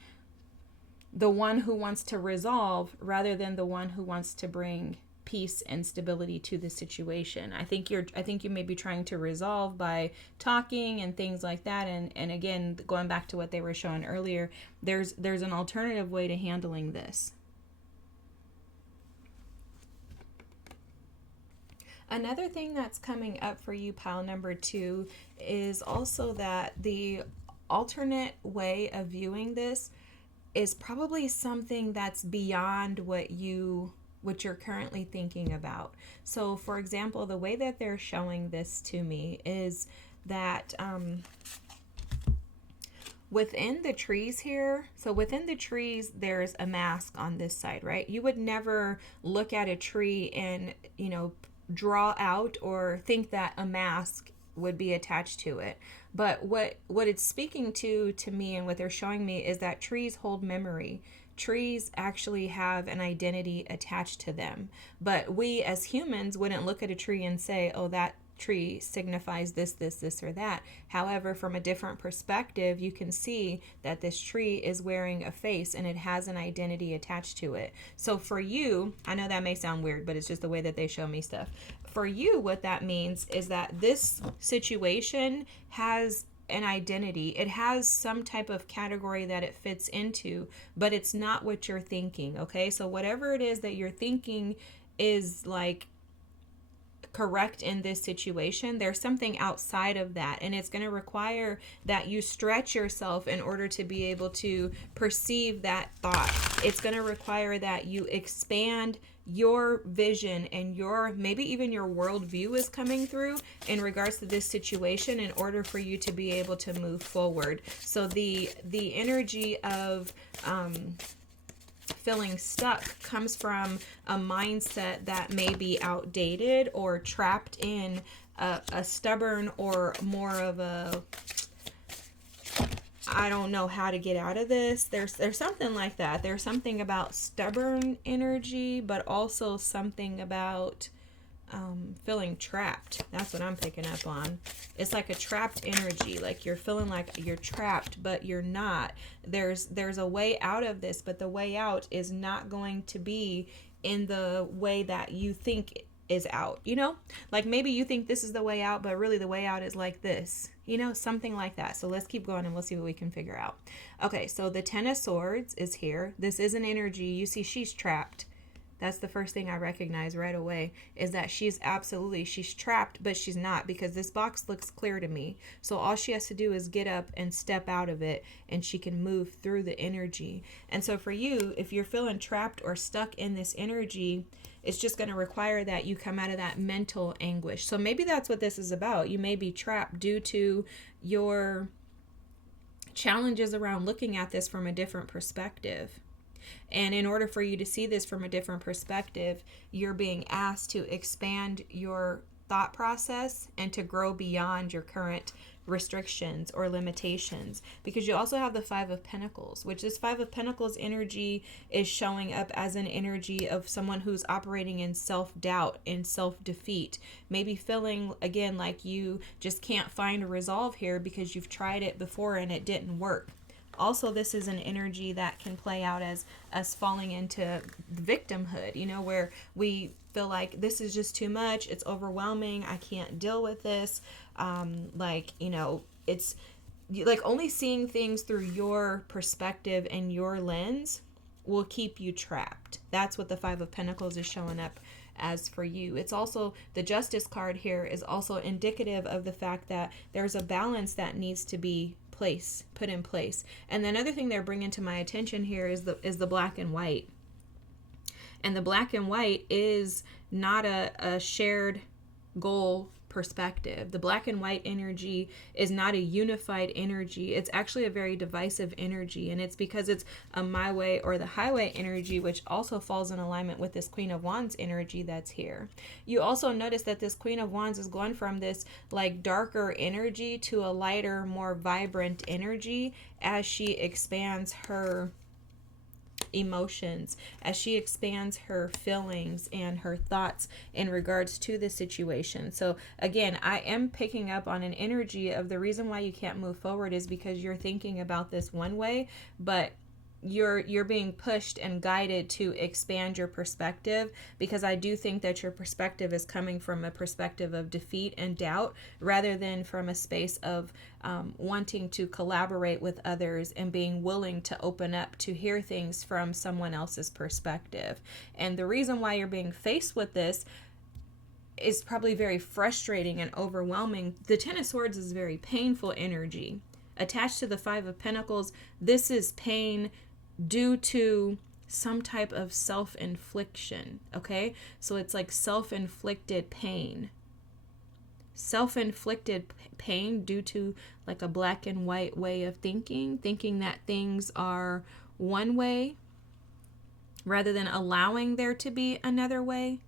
the one who wants to resolve rather than the one who wants to bring peace and stability to the situation. I think you may be trying to resolve by talking and things like that. And again, going back to what they were showing earlier, there's an alternative way to handling this. Another thing that's coming up for you, pile number 2, is also that the alternate way of viewing this is probably something that's beyond what you're currently thinking about. So for example, the way that they're showing this to me is that within the trees here, so within the trees, there's a mask on this side, right? You would never look at a tree and, draw out or think that a mask would be attached to it. But what it's speaking to me, and what they're showing me, is that trees hold memory. Trees actually have an identity attached to them. But we as humans wouldn't look at a tree and say, oh, that tree signifies this, or that. However, from a different perspective, you can see that this tree is wearing a face and it has an identity attached to it. So for you, I know that may sound weird, but it's just the way that they show me stuff. For you, what that means is that this situation has an identity. It has some type of category that it fits into, but it's not what you're thinking, okay? So whatever it is that you're thinking is like correct in this situation, there's something outside of that, and it's going to require that you stretch yourself in order to be able to perceive that thought. It's going to require that you expand your vision, and maybe even your worldview is coming through in regards to this situation in order for you to be able to move forward. So the energy of feeling stuck comes from a mindset that may be outdated or trapped in a stubborn, or more of a, I don't know how to get out of this. There's something like that. There's something about stubborn energy, but also something about feeling trapped. That's what I'm picking up on. It's like a trapped energy, like you're feeling like you're trapped, but you're not. There's a way out of this, but the way out is not going to be in the way that you think is out, like maybe you think this is the way out, but really the way out is like this, something like that. So let's keep going and we'll see what we can figure out. Okay, so the Ten of Swords is here. This is an energy. You see, she's trapped. That's the first thing I recognize right away, is that she's trapped, but she's not, because this box looks clear to me. So all she has to do is get up and step out of it, and she can move through the energy. And so for you, if you're feeling trapped or stuck in this energy, it's just going to require that you come out of that mental anguish. So maybe that's what this is about. You may be trapped due to your challenges around looking at this from a different perspective. And in order for you to see this from a different perspective, you're being asked to expand your thought process and to grow beyond your current restrictions or limitations, because you also have the Five of Pentacles, which this Five of Pentacles energy is showing up as an energy of someone who's operating in self-doubt, in self-defeat, maybe feeling again like you just can't find a resolve here because you've tried it before and it didn't work. Also, this is an energy that can play out as us falling into victimhood, where we feel like this is just too much, it's overwhelming, I can't deal with this. It's like only seeing things through your perspective and your lens will keep you trapped. That's what the Five of Pentacles is showing up as for you. It's also, the Justice card here is also indicative of the fact that there's a balance that needs to be put in place. And another thing they're bringing to my attention here is the black and white. And the black and white is not a shared goal perspective. The black and white energy is not a unified energy. It's actually a very divisive energy, and it's because it's a my way or the highway energy, which also falls in alignment with this Queen of Wands energy that's here. You also notice that this Queen of Wands is going from this like darker energy to a lighter, more vibrant energy as she expands her emotions, as she expands her feelings and her thoughts in regards to the situation. So again, I am picking up on an energy of the reason why you can't move forward is because you're thinking about this one way, but you're being pushed and guided to expand your perspective, because I do think that your perspective is coming from a perspective of defeat and doubt rather than from a space of wanting to collaborate with others and being willing to open up to hear things from someone else's perspective. And the reason why you're being faced with this is probably very frustrating and overwhelming. The Ten of Swords is very painful energy. Attached to the Five of Pentacles, this is pain due to some type of self-infliction, okay? So it's like self-inflicted pain. Self-inflicted pain due to like a black and white way of thinking that things are one way rather than allowing there to be another way.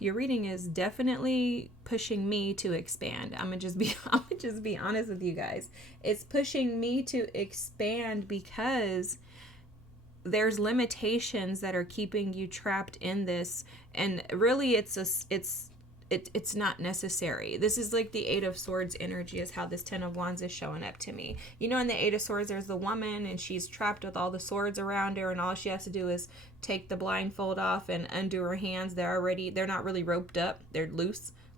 Your reading is definitely pushing me to expand. I'm gonna just be honest with you guys. It's pushing me to expand because there's limitations that are keeping you trapped in this, and really it's not necessary. This is like the Eight of Swords energy is how this Ten of Wands is showing up to me. You know, in the Eight of Swords, there's the woman and she's trapped with all the swords around her, and all she has to do is take the blindfold off and undo her hands. They're not really roped up. They're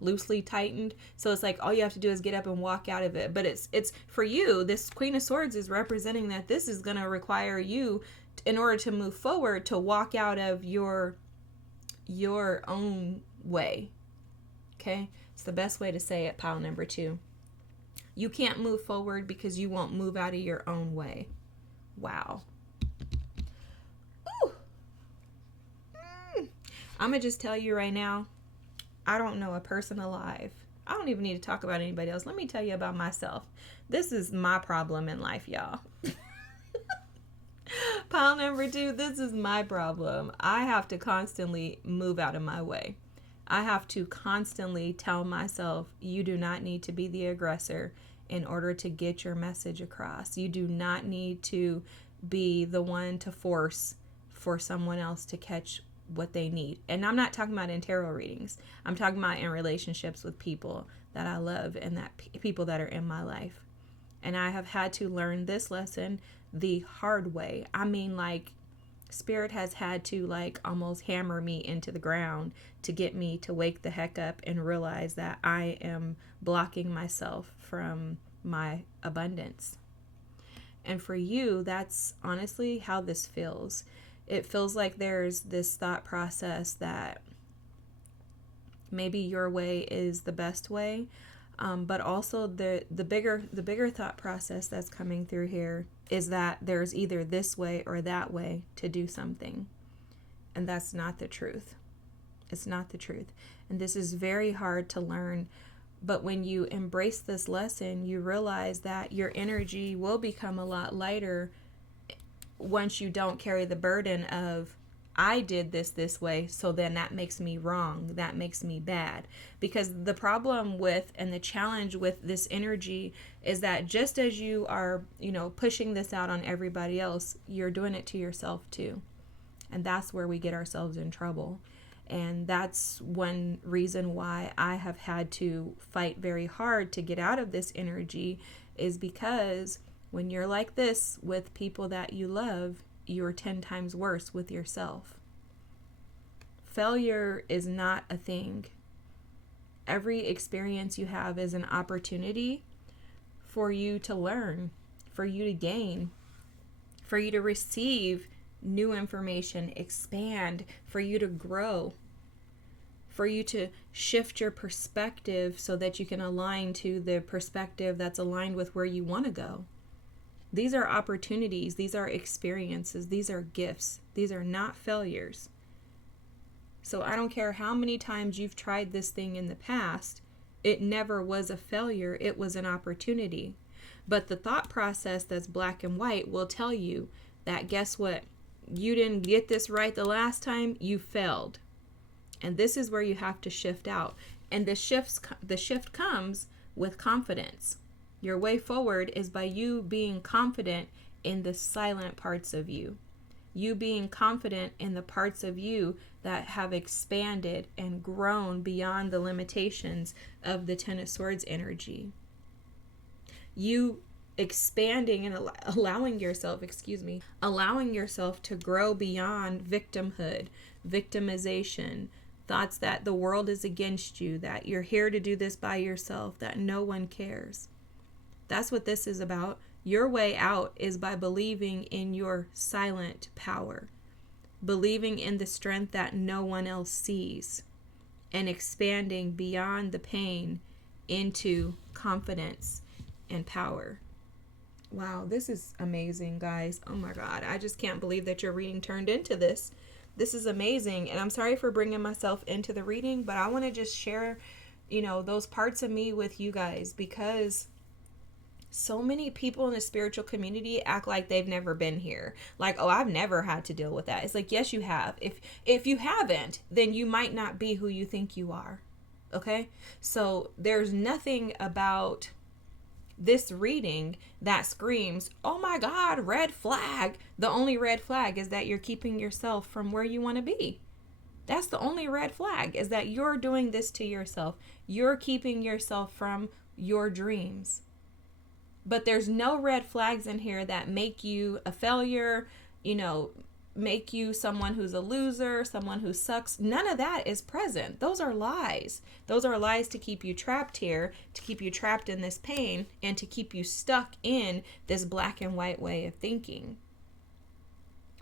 loosely tightened. So it's like all you have to do is get up and walk out of it. But it's for you, this Queen of Swords is representing that this is going to require you, in order to move forward, to walk out of your own way. Okay, it's the best way to say it, pile number 2. You can't move forward because you won't move out of your own way. Wow. Ooh. I'm going to just tell you right now, I don't know a person alive. I don't even need to talk about anybody else. Let me tell you about myself. This is my problem in life, y'all. Pile number 2, this is my problem. I have to constantly move out of my way. I have to constantly tell myself, you do not need to be the aggressor in order to get your message across. You do not need to be the one to force for someone else to catch what they need. And I'm not talking about in tarot readings. I'm talking about in relationships with people that I love and that people that are in my life. And I have had to learn this lesson the hard way. I mean, like, Spirit has had to like almost hammer me into the ground to get me to wake the heck up and realize that I am blocking myself from my abundance. And for you, that's honestly how this feels. It feels like there's this thought process that maybe your way is the best way, but also the bigger thought process that's coming through here is that there's either this way or that way to do something. And that's not the truth. It's not the truth. And this is very hard to learn. But when you embrace this lesson, you realize that your energy will become a lot lighter once you don't carry the burden of, I did this way, so then that makes me wrong. That makes me bad. Because the problem with and the challenge with this energy is that just as you are, pushing this out on everybody else, you're doing it to yourself too. And that's where we get ourselves in trouble. And that's one reason why I have had to fight very hard to get out of this energy, is because when you're like this with people that you love, you're 10 times worse with yourself. Failure is not a thing. Every experience you have is an opportunity for you to learn, for you to gain, for you to receive new information, expand, for you to grow, for you to shift your perspective so that you can align to the perspective that's aligned with where you want to go. These are opportunities. These are experiences. These are gifts. These are not failures. So I don't care how many times you've tried this thing in the past, it never was a failure, it was an opportunity. But the thought process that's black and white will tell you that, guess what? You didn't get this right the last time, you failed. And this is where you have to shift out. And the shift comes with confidence. Your way forward is by you being confident in the silent parts of you. You being confident in the parts of you that have expanded and grown beyond the limitations of the Ten of Swords energy. You expanding and allowing yourself to grow beyond victimhood, victimization, thoughts that the world is against you, that you're here to do this by yourself, that no one cares. That's what this is about. Your way out is by believing in your silent power, believing in the strength that no one else sees, and expanding beyond the pain into confidence and power. Wow, this is amazing, guys. Oh my God, I just can't believe that your reading turned into this. This is amazing, and I'm sorry for bringing myself into the reading, but I want to just share, those parts of me with you guys, because so many people in the spiritual community act like they've never been here. Like, oh, I've never had to deal with that. It's like, yes, you have. If you haven't, then you might not be who you think you are. Okay? So there's nothing about this reading that screams, oh my God, red flag. The only red flag is that you're keeping yourself from where you want to be. That's the only red flag, is that you're doing this to yourself. You're keeping yourself from your dreams. But there's no red flags in here that make you a failure, make you someone who's a loser, someone who sucks. None of that is present. Those are lies. Those are lies to keep you trapped here, to keep you trapped in this pain, and to keep you stuck in this black and white way of thinking.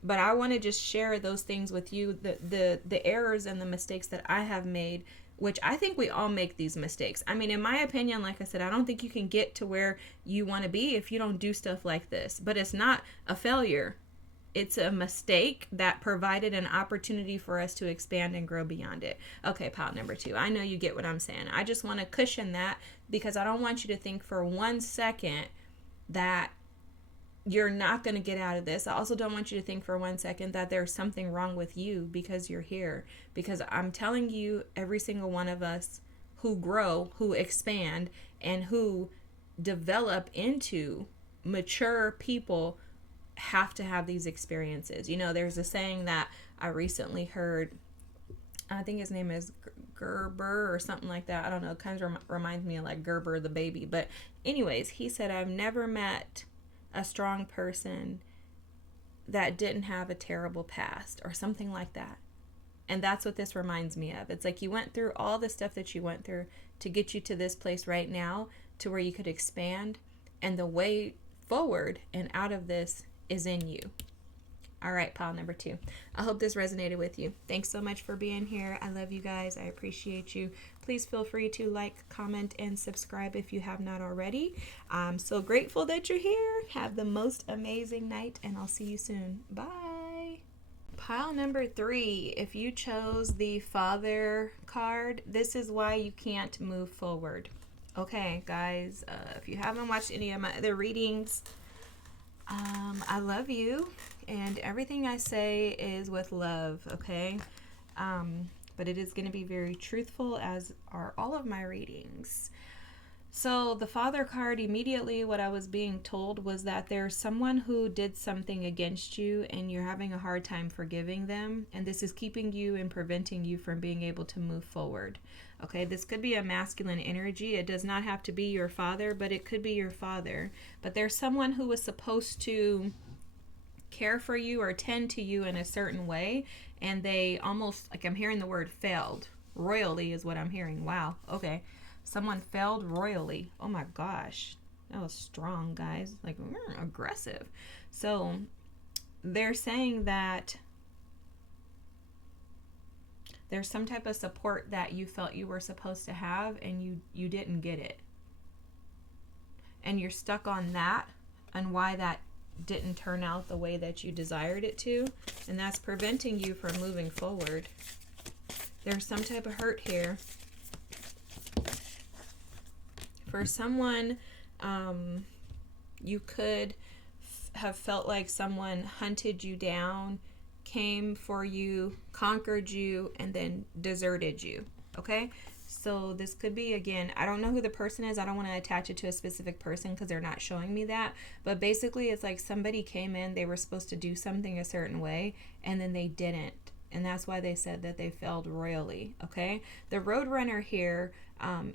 But I want to just share those things with you, the errors and the mistakes that I have made, which I think we all make these mistakes. I mean, in my opinion, like I said, I don't think you can get to where you want to be if you don't do stuff like this. But it's not a failure. It's a mistake that provided an opportunity for us to expand and grow beyond it. Okay, pile number 2. I know you get what I'm saying. I just want to cushion that, because I don't want you to think for 1 second that you're not going to get out of this. I also don't want you to think for 1 second that there's something wrong with you because you're here. Because I'm telling you, every single one of us who grow, who expand, and who develop into mature people have to have these experiences. There's a saying that I recently heard. I think his name is Gerber or something like that. I don't know. It kind of reminds me of like Gerber the baby. But anyways, he said, I've never met a strong person that didn't have a terrible past, or something like that. And that's what this reminds me of. It's like you went through all the stuff that you went through to get you to this place right now, to where you could expand, and the way forward and out of this is in you. All right, pile number 2. I hope this resonated with you. Thanks so much for being here. I love you guys. I appreciate you. Please feel free to like, comment, and subscribe if you have not already. I'm so grateful that you're here. Have the most amazing night, and I'll see you soon. Bye. Pile number 3. If you chose the Father card, this is why you can't move forward. Okay, guys, if you haven't watched any of my other readings, I love you, and everything I say is with love, okay? But it is going to be very truthful, as are all of my readings. So the Father card, immediately what I was being told was that there's someone who did something against you and you're having a hard time forgiving them, and this is keeping you and preventing you from being able to move forward. Okay, this could be a masculine energy. It does not have to be your father, but it could be your father. But there's someone who was supposed to care for you or tend to you in a certain way, and they almost, like I'm hearing the word failed. Royally is what I'm hearing. Wow, okay. Someone failed royally. Oh my gosh. That was strong, guys. Like, aggressive. So they're saying that there's some type of support that you felt you were supposed to have, and you didn't get it. And you're stuck on that and why that didn't turn out the way that you desired it to. And that's preventing you from moving forward. There's some type of hurt here. For someone, you could have felt like someone hunted you down, came for you, conquered you, and then deserted you. Okay? So this could be, again, I don't know who the person is. I don't want to attach it to a specific person because they're not showing me that. But basically, it's like somebody came in, they were supposed to do something a certain way, and then they didn't. And that's why they said that they failed royally, okay? The Roadrunner here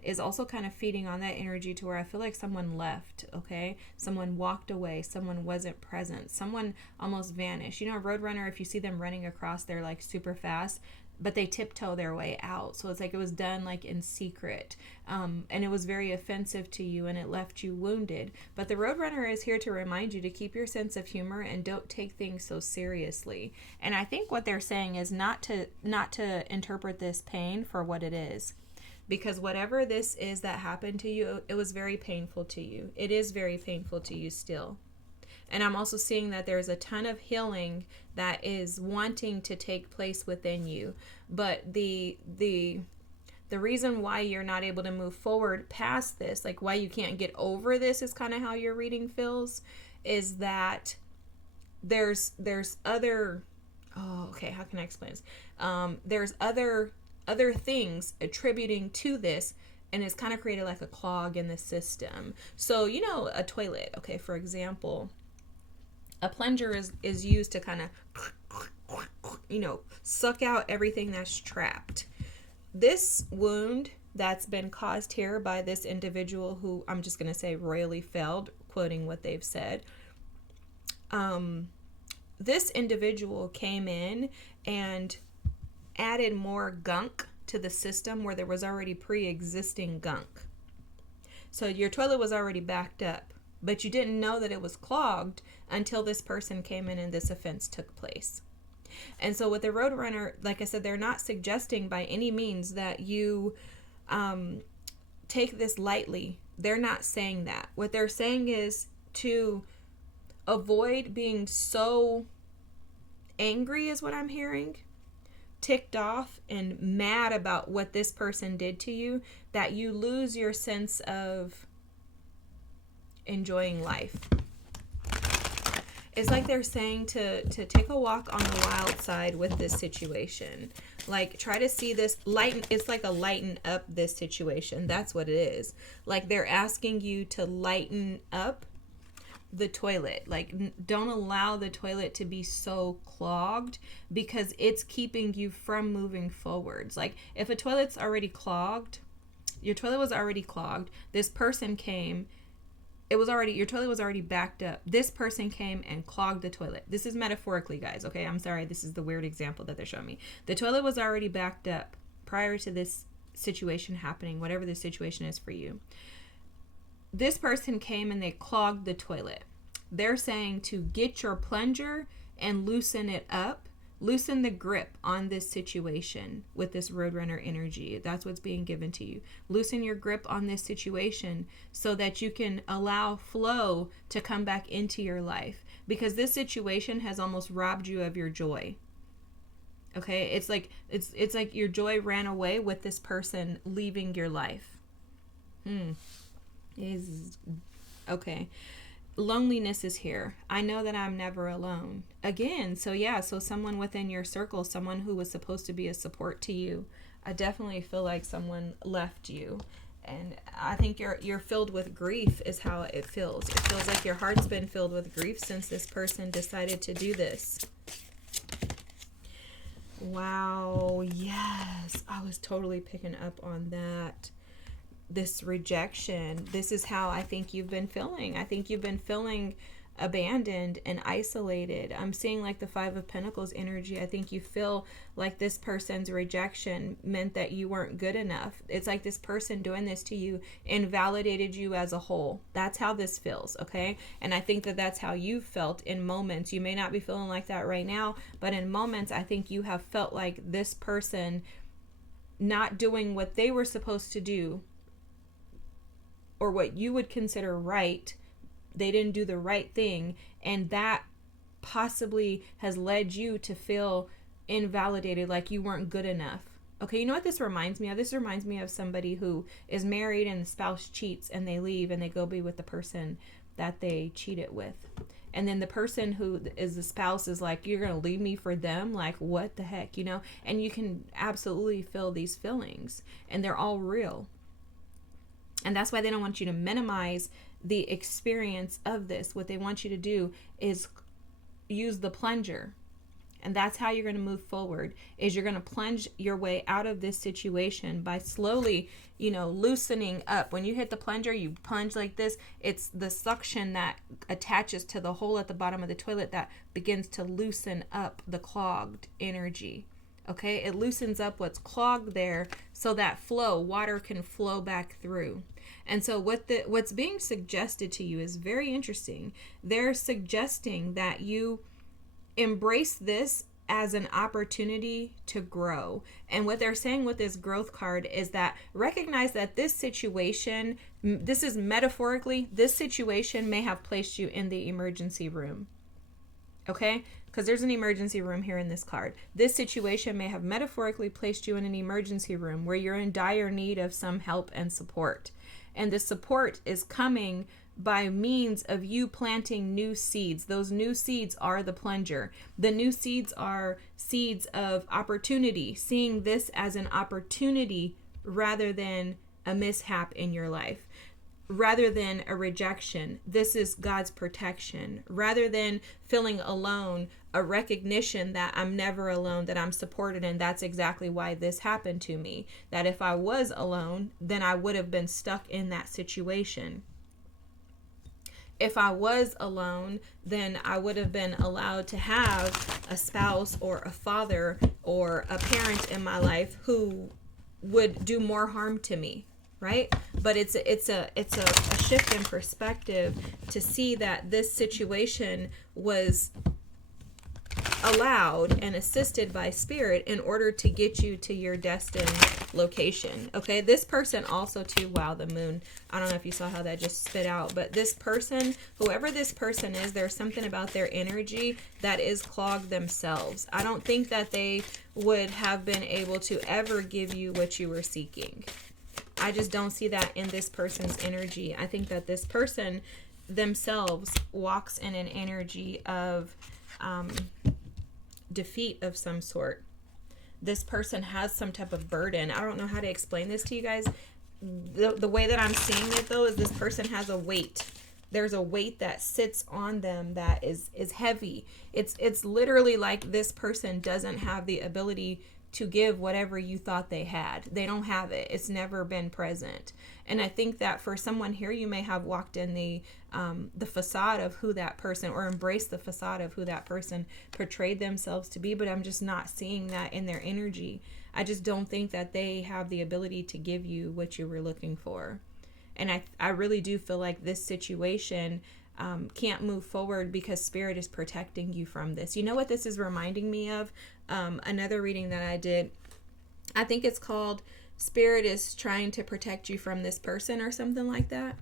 is also kind of feeding on that energy to where I feel like someone left, okay? Someone walked away. Someone wasn't present. Someone almost vanished. You know, a Roadrunner, if you see them running across, they're like super fast, but they tiptoe their way out. So it's like it was done like in secret. And it was very offensive to you and it left you wounded. But the Roadrunner is here to remind you to keep your sense of humor and don't take things so seriously. And I think what they're saying is not to interpret this pain for what it is. Because whatever this is that happened to you, it was very painful to you. It is very painful to you still. And I'm also seeing that there's a ton of healing that is wanting to take place within you. But the reason why you're not able to move forward past this, like why you can't get over this is kind of how your reading feels, is that there's other, oh, okay, how can I explain this? There's other things attributing to this, and it's kind of created like a clog in the system. So, you know, a toilet, okay, for example, a plunger is used to kind of, you know, suck out everything that's trapped. This wound that's been caused here by this individual who I'm just going to say royally failed, quoting what they've said. This individual came in and added more gunk to the system where there was already pre-existing gunk. So your toilet was already backed up, but you didn't know that it was clogged until this person came in and this offense took place. And so with the Roadrunner, like I said, they're not suggesting by any means that you take this lightly. They're not saying that. What they're saying is to avoid being so angry is what I'm hearing, ticked off and mad about what this person did to you, that you lose your sense of enjoying life. It's like they're saying to take a walk on the wild side with this situation. Like, try to see this, it's like a lighten up this situation. That's what it is. Like, they're asking you to lighten up the toilet. Like, don't allow the toilet to be so clogged because it's keeping you from moving forwards. Like, if a toilet's already clogged, your toilet was already clogged, this person came, your toilet was already backed up. This person came and clogged the toilet. This is metaphorically, guys, okay? I'm sorry, this is the weird example that they're showing me. The toilet was already backed up prior to this situation happening, whatever the situation is for you. This person came and they clogged the toilet. They're saying to get your plunger and loosen it up. Loosen the grip on this situation with this Roadrunner energy. That's what's being given to you. Loosen your grip on this situation so that you can allow flow to come back into your life. Because this situation has almost robbed you of your joy. Okay? It's like your joy ran away with this person leaving your life. Okay. Loneliness is here. I know that I'm never alone. Again, so someone within your circle, someone who was supposed to be a support to you, I definitely feel like someone left you. And I think you're filled with grief is how it feels. It feels like your heart's been filled with grief since this person decided to do this. Wow, yes. I was totally picking up on that. This rejection, this is how I think you've been feeling. I think you've been feeling abandoned and isolated. I'm seeing like the Five of Pentacles energy. I think you feel like this person's rejection meant that you weren't good enough. It's like this person doing this to you invalidated you as a whole. That's how this feels, okay? And I think that that's how you felt in moments. You may not be feeling like that right now, but in moments, I think you have felt like this person not doing what they were supposed to do, or what you would consider right. They didn't do the right thing, and that possibly has led you to feel invalidated, like you weren't good enough. Okay, you know what this reminds me of? This reminds me of somebody who is married and the spouse cheats and they leave and they go be with the person that they cheated with. And then the person who is the spouse is like, you're going to leave me for them? Like, what the heck, you know? And you can absolutely feel these feelings, and they're all real. And that's why they don't want you to minimize the experience of this. What they want you to do is use the plunger. And that's how you're going to move forward, is you're going to plunge your way out of this situation by slowly, loosening up. When you hit the plunger, you plunge like this. It's the suction that attaches to the hole at the bottom of the toilet that begins to loosen up the clogged energy. Okay, it loosens up what's clogged there so that water can flow back through. And so what's being suggested to you is very interesting. They're suggesting that you embrace this as an opportunity to grow. And what they're saying with this growth card is that recognize that this situation, this is metaphorically, this situation may have placed you in the emergency room. Okay? Because there's an emergency room here in this card. This situation may have metaphorically placed you in an emergency room where you're in dire need of some help and support. And the support is coming by means of you planting new seeds. Those new seeds are the plunger. The new seeds are seeds of opportunity, seeing this as an opportunity rather than a mishap in your life. Rather than a rejection, this is God's protection. Rather than feeling alone, a recognition that I'm never alone, that I'm supported, and that's exactly why this happened to me. That if I was alone, then I would have been stuck in that situation. If I was alone, then I would have been allowed to have a spouse or a father or a parent in my life who would do more harm to me, right? But it's a shift in perspective to see that this situation was allowed and assisted by spirit in order to get you to your destined location. Okay, this person also too, wow, the moon, I don't know if you saw how that just spit out, but this person, whoever this person is, there's something about their energy that is clogged themselves. I don't think that they would have been able to ever give you what you were seeking. I just don't see that in this person's energy. I think that this person themselves walks in an energy of defeat of some sort. This person has some type of burden. I don't know how to explain this to you guys. The way that I'm seeing it though is this person has a weight. There's a weight that sits on them that is heavy. It's literally like this person doesn't have the ability to give whatever you thought they had. They don't have it. It's never been present. And I think that for someone here, you may have walked in the facade of who that person, or embraced the facade of who that person portrayed themselves to be, but I'm just not seeing that in their energy. I just don't think that they have the ability to give you what you were looking for. And I really do feel like this situation can't move forward because spirit is protecting you from this. You know what this is reminding me of? Another reading that I did, I think it's called Spirit is Trying to Protect You from This Person or something like that.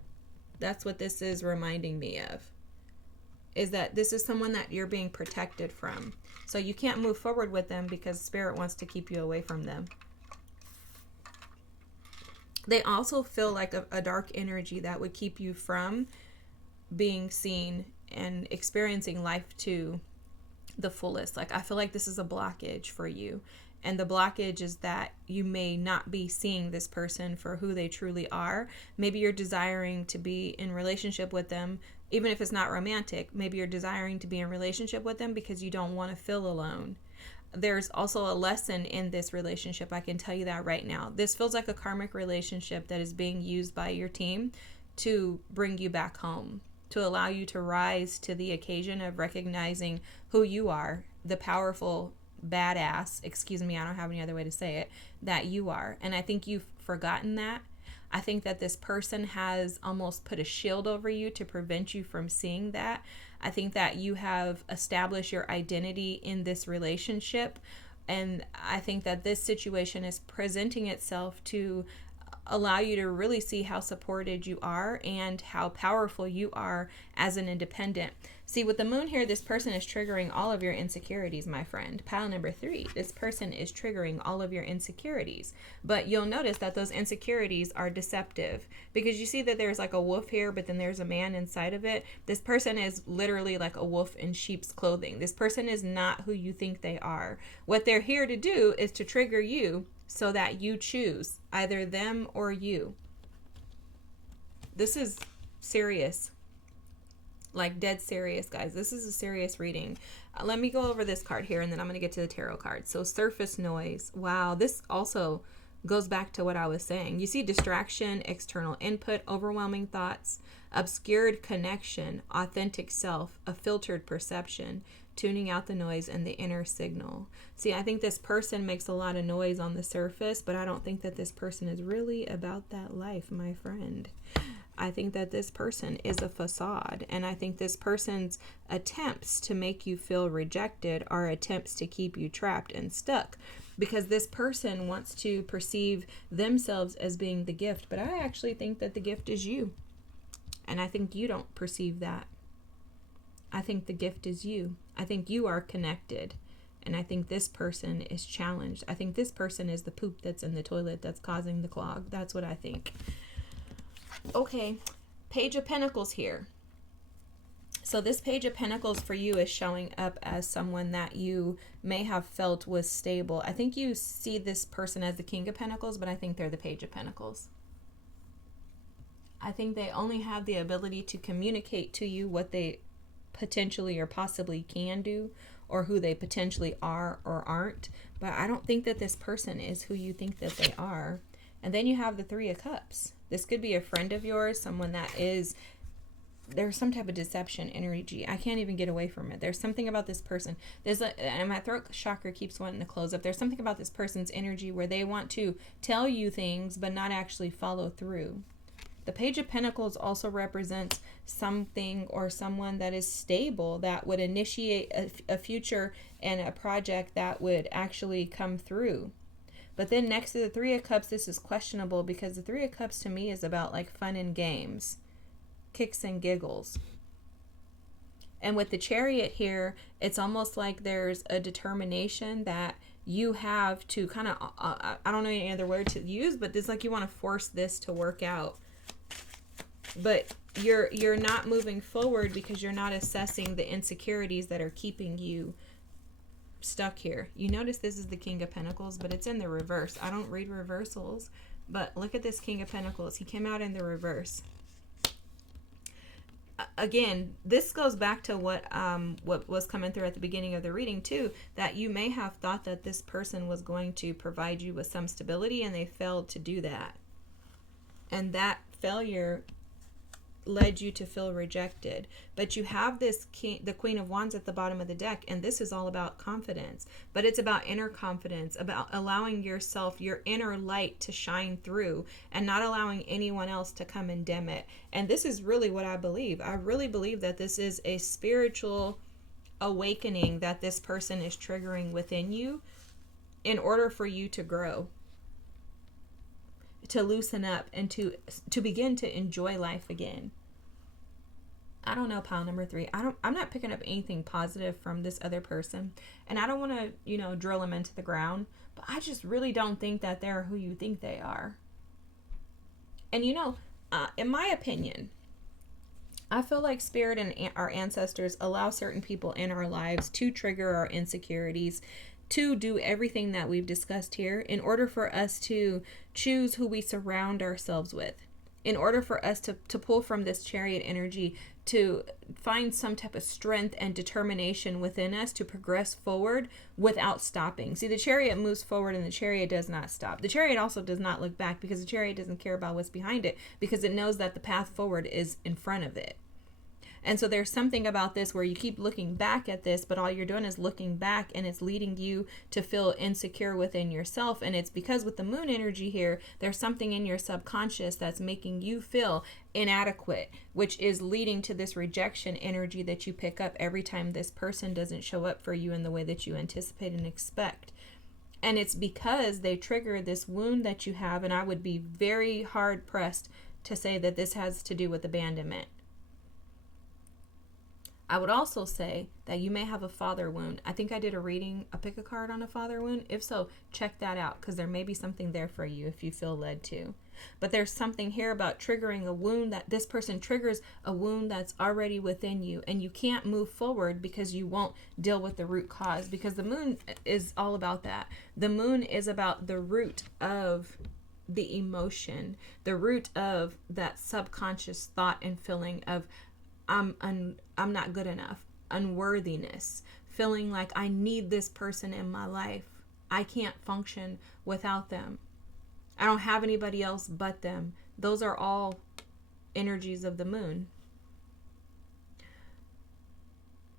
That's what this is reminding me of, is that this is someone that you're being protected from. So you can't move forward with them because spirit wants to keep you away from them. They also feel like a dark energy that would keep you from being seen and experiencing life to the fullest. Like, I feel like this is a blockage for you. And the blockage is that you may not be seeing this person for who they truly are. Maybe you're desiring to be in relationship with them, even if it's not romantic. Maybe you're desiring to be in relationship with them because you don't want to feel alone. There's also a lesson in this relationship. I can tell you that right now. This feels like a karmic relationship that is being used by your team to bring you back home, to allow you to rise to the occasion of recognizing who you are, the powerful badass, excuse me, I don't have any other way to say it, that you are. And I think you've forgotten that. I think that this person has almost put a shield over you to prevent you from seeing that. I think that you have established your identity in this relationship. And I think that this situation is presenting itself to allow you to really see how supported you are and how powerful you are as an independent. See, with the moon here, this person is triggering all of your insecurities, my friend. Pile number 3, this person is triggering all of your insecurities. But you'll notice that those insecurities are deceptive, because you see that there's like a wolf here, but then there's a man inside of it. This person is literally like a wolf in sheep's clothing. This person is not who you think they are. What they're here to do is to trigger you so that you choose either them or you. This is serious. Like dead serious, guys. This is a serious reading. Let me go over this card here, and then I'm going to get to the tarot card. So surface noise. Wow, this also goes back to what I was saying. You see distraction, external input, overwhelming thoughts, obscured connection, authentic self, a filtered perception, tuning out the noise, and the inner signal. See, I think this person makes a lot of noise on the surface, but I don't think that this person is really about that life, my friend. I think that this person is a facade, and I think this person's attempts to make you feel rejected are attempts to keep you trapped and stuck, because this person wants to perceive themselves as being the gift, but I actually think that the gift is you, and I think you don't perceive that. I think the gift is you. I think you are connected, and I think this person is challenged. I think this person is the poop that's in the toilet that's causing the clog. That's what I think. Okay, Page of Pentacles here. So this Page of Pentacles for you is showing up as someone that you may have felt was stable. I think you see this person as the King of Pentacles, but I think they're the Page of Pentacles. I think they only have the ability to communicate to you what they potentially or possibly can do, or who they potentially are or aren't. But I don't think that this person is who you think that they are. And then you have the Three of Cups. This could be a friend of yours, someone that is, there's some type of deception energy. I can't even get away from it. There's something about this person. And my throat chakra keeps wanting to close up. There's something about this person's energy where they want to tell you things, but not actually follow through. The Page of Pentacles also represents something or someone that is stable, that would initiate a future and a project that would actually come through. But then next to the Three of Cups, this is questionable, because the Three of Cups to me is about like fun and games, kicks and giggles. And with the Chariot here, it's almost like there's a determination that you have to kind of, I don't know any other word to use, but it's like you want to force this to work out. But you're not moving forward because you're not assessing the insecurities that are keeping you stuck here. You notice this is the King of Pentacles, but it's in the reverse. I don't read reversals, but look at this King of Pentacles. He came out in the reverse. Again, this goes back to what was coming through at the beginning of the reading too, that you may have thought that this person was going to provide you with some stability, and they failed to do that. And that failure led you to feel rejected. But you have this the Queen of Wands at the bottom of the deck, and this is all about confidence, but it's about inner confidence, about allowing yourself, your inner light, to shine through and not allowing anyone else to come and dim it. And this is really what I believe. I really believe that this is a spiritual awakening that this person is triggering within you in order for you to grow, to loosen up, and to begin to enjoy life again. I don't know, pile number 3. I'm not picking up anything positive from this other person, and I don't want to, drill them into the ground, but I just really don't think that they're who you think they are. And in my opinion, I feel like Spirit and our ancestors allow certain people in our lives to trigger our insecurities, to do everything that we've discussed here in order for us to choose who we surround ourselves with, in order for us to pull from this Chariot energy, to find some type of strength and determination within us to progress forward without stopping. See, the Chariot moves forward and the Chariot does not stop. The Chariot also does not look back, because the Chariot doesn't care about what's behind it, because it knows that the path forward is in front of it. And so there's something about this where you keep looking back at this, but all you're doing is looking back, and it's leading you to feel insecure within yourself. And it's because with the moon energy here, there's something in your subconscious that's making you feel inadequate, which is leading to this rejection energy that you pick up every time this person doesn't show up for you in the way that you anticipate and expect. And it's because they trigger this wound that you have. And I would be very hard pressed to say that this has to do with abandonment. I would also say that you may have a father wound. I think I did a pick-a-card on a father wound. If so, check that out, because there may be something there for you if you feel led to. But there's something here about triggering a wound, that this person triggers a wound that's already within you, and you can't move forward because you won't deal with the root cause, because the moon is all about that. The moon is about the root of the emotion, the root of that subconscious thought and feeling of I'm not good enough, unworthiness, feeling like I need this person in my life. I can't function without them. I don't have anybody else but them. Those are all energies of the moon.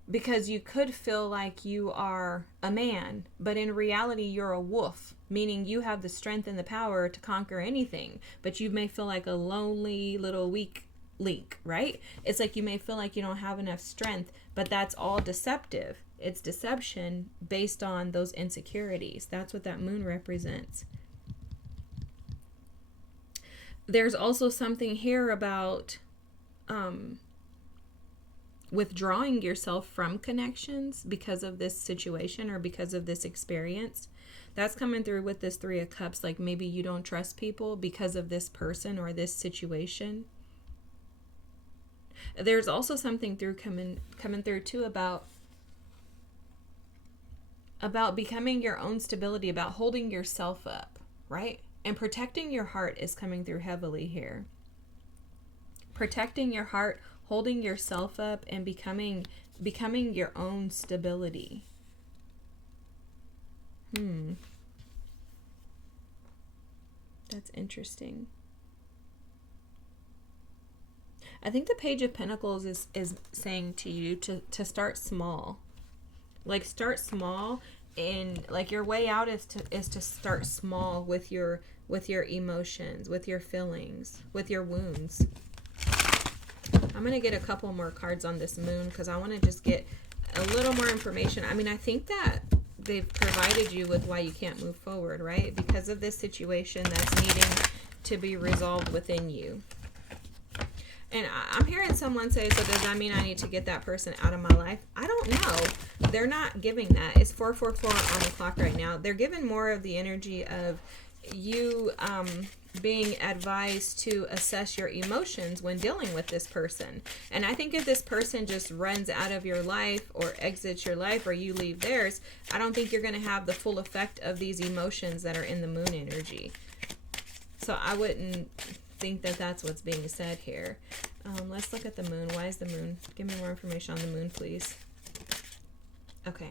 Because you could feel like you are a man, but in reality you're a wolf, meaning you have the strength and the power to conquer anything, but you may feel like a lonely little weak link, right? It's like you may feel like you don't have enough strength, but that's all deceptive. It's deception based on those insecurities. That's what that moon represents. There's also something here about withdrawing yourself from connections because of this situation or because of this experience. That's coming through with this Three of Cups. Like maybe you don't trust people because of this person or this situation. There's also something coming through too about becoming your own stability, about holding yourself up, right? And protecting your heart is coming through heavily here. Protecting your heart, holding yourself up, and becoming your own stability. That's interesting. I think the Page of Pentacles is saying to you to start small. Like start small, and like your way out is to start small with your emotions, with your feelings, with your wounds. I'm going to get a couple more cards on this moon because I want to just get a little more information. I mean, I think that they've provided you with why you can't move forward, right? Because of this situation that's needing to be resolved within you. And I'm hearing someone say, so does that mean I need to get that person out of my life? I don't know. They're not giving that. It's 4:44 on the clock right now. They're giving more of the energy of you being advised to assess your emotions when dealing with this person. And I think if this person just runs out of your life or exits your life or you leave theirs, I don't think you're going to have the full effect of these emotions that are in the moon energy. So I wouldn't think that that's what's being said here. Let's look at the moon. Why is the moon? Give me more information on the moon, please. Okay.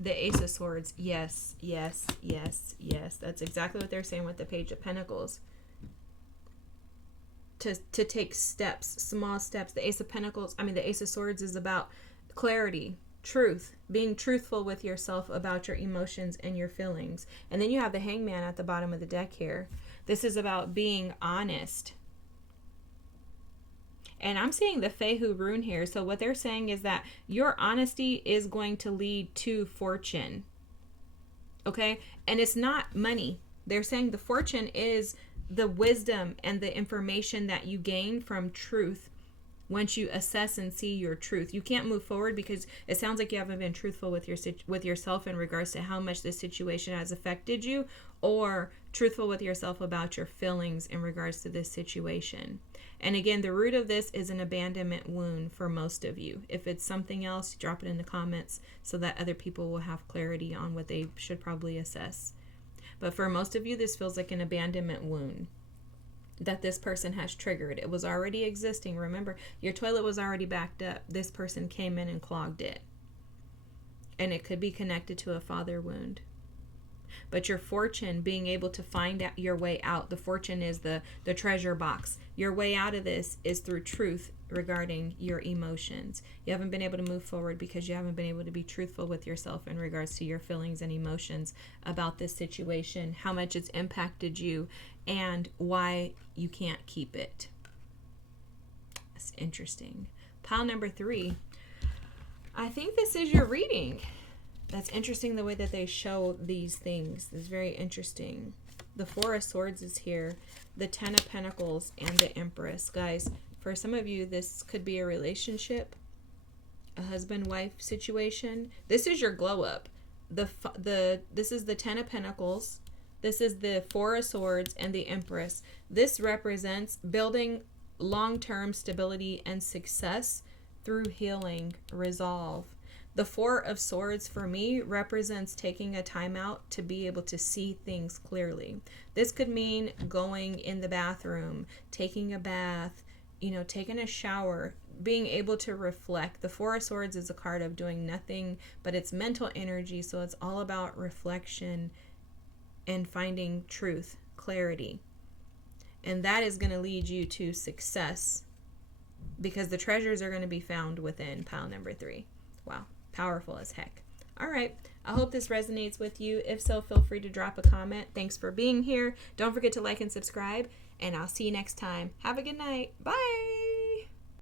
The Ace of Swords. Yes, yes, yes, yes. That's exactly what they're saying with the Page of Pentacles. To take steps, small steps. The Ace of Swords is about clarity, truth, being truthful with yourself about your emotions and your feelings. And then you have the Hangman at the bottom of the deck here. This is about being honest. And I'm seeing the Fehu rune here. So what they're saying is that your honesty is going to lead to fortune. Okay? And it's not money. They're saying the fortune is the wisdom and the information that you gain from truth once you assess and see your truth. You can't move forward because it sounds like you haven't been truthful with yourself in regards to how much this situation has affected you, or truthful with yourself about your feelings in regards to this situation. And again, the root of this is an abandonment wound for most of you. If it's something else, drop it in the comments so that other people will have clarity on what they should probably assess. But for most of you, this feels like an abandonment wound that this person has triggered. It was already existing. Remember, your toilet was already backed up. This person came in and clogged it. And it could be connected to a father wound. But your fortune, being able to find out your way out, the fortune is the treasure box. Your way out of this is through truth regarding your emotions. You haven't been able to move forward because you haven't been able to be truthful with yourself in regards to your feelings and emotions about this situation, how much it's impacted you, and why you can't keep it. That's interesting. Pile number 3. I think this is your reading. That's interesting the way that they show these things. It's very interesting. The Four of Swords is here. The Ten of Pentacles and the Empress. Guys, for some of you, this could be a relationship, a husband-wife situation. This is your glow up. This is the Ten of Pentacles. This is the Four of Swords and the Empress. This represents building long-term stability and success through healing, resolve. The Four of Swords for me represents taking a time out to be able to see things clearly. This could mean going in the bathroom, taking a bath, taking a shower, being able to reflect. The Four of Swords is a card of doing nothing, but it's mental energy, so it's all about reflection and finding truth, clarity. And that is going to lead you to success because the treasures are going to be found within pile number 3. Wow. Powerful as heck. All right. I hope this resonates with you. If so, feel free to drop a comment. Thanks for being here. Don't forget to like and subscribe, and I'll see you next time. Have a good night. Bye.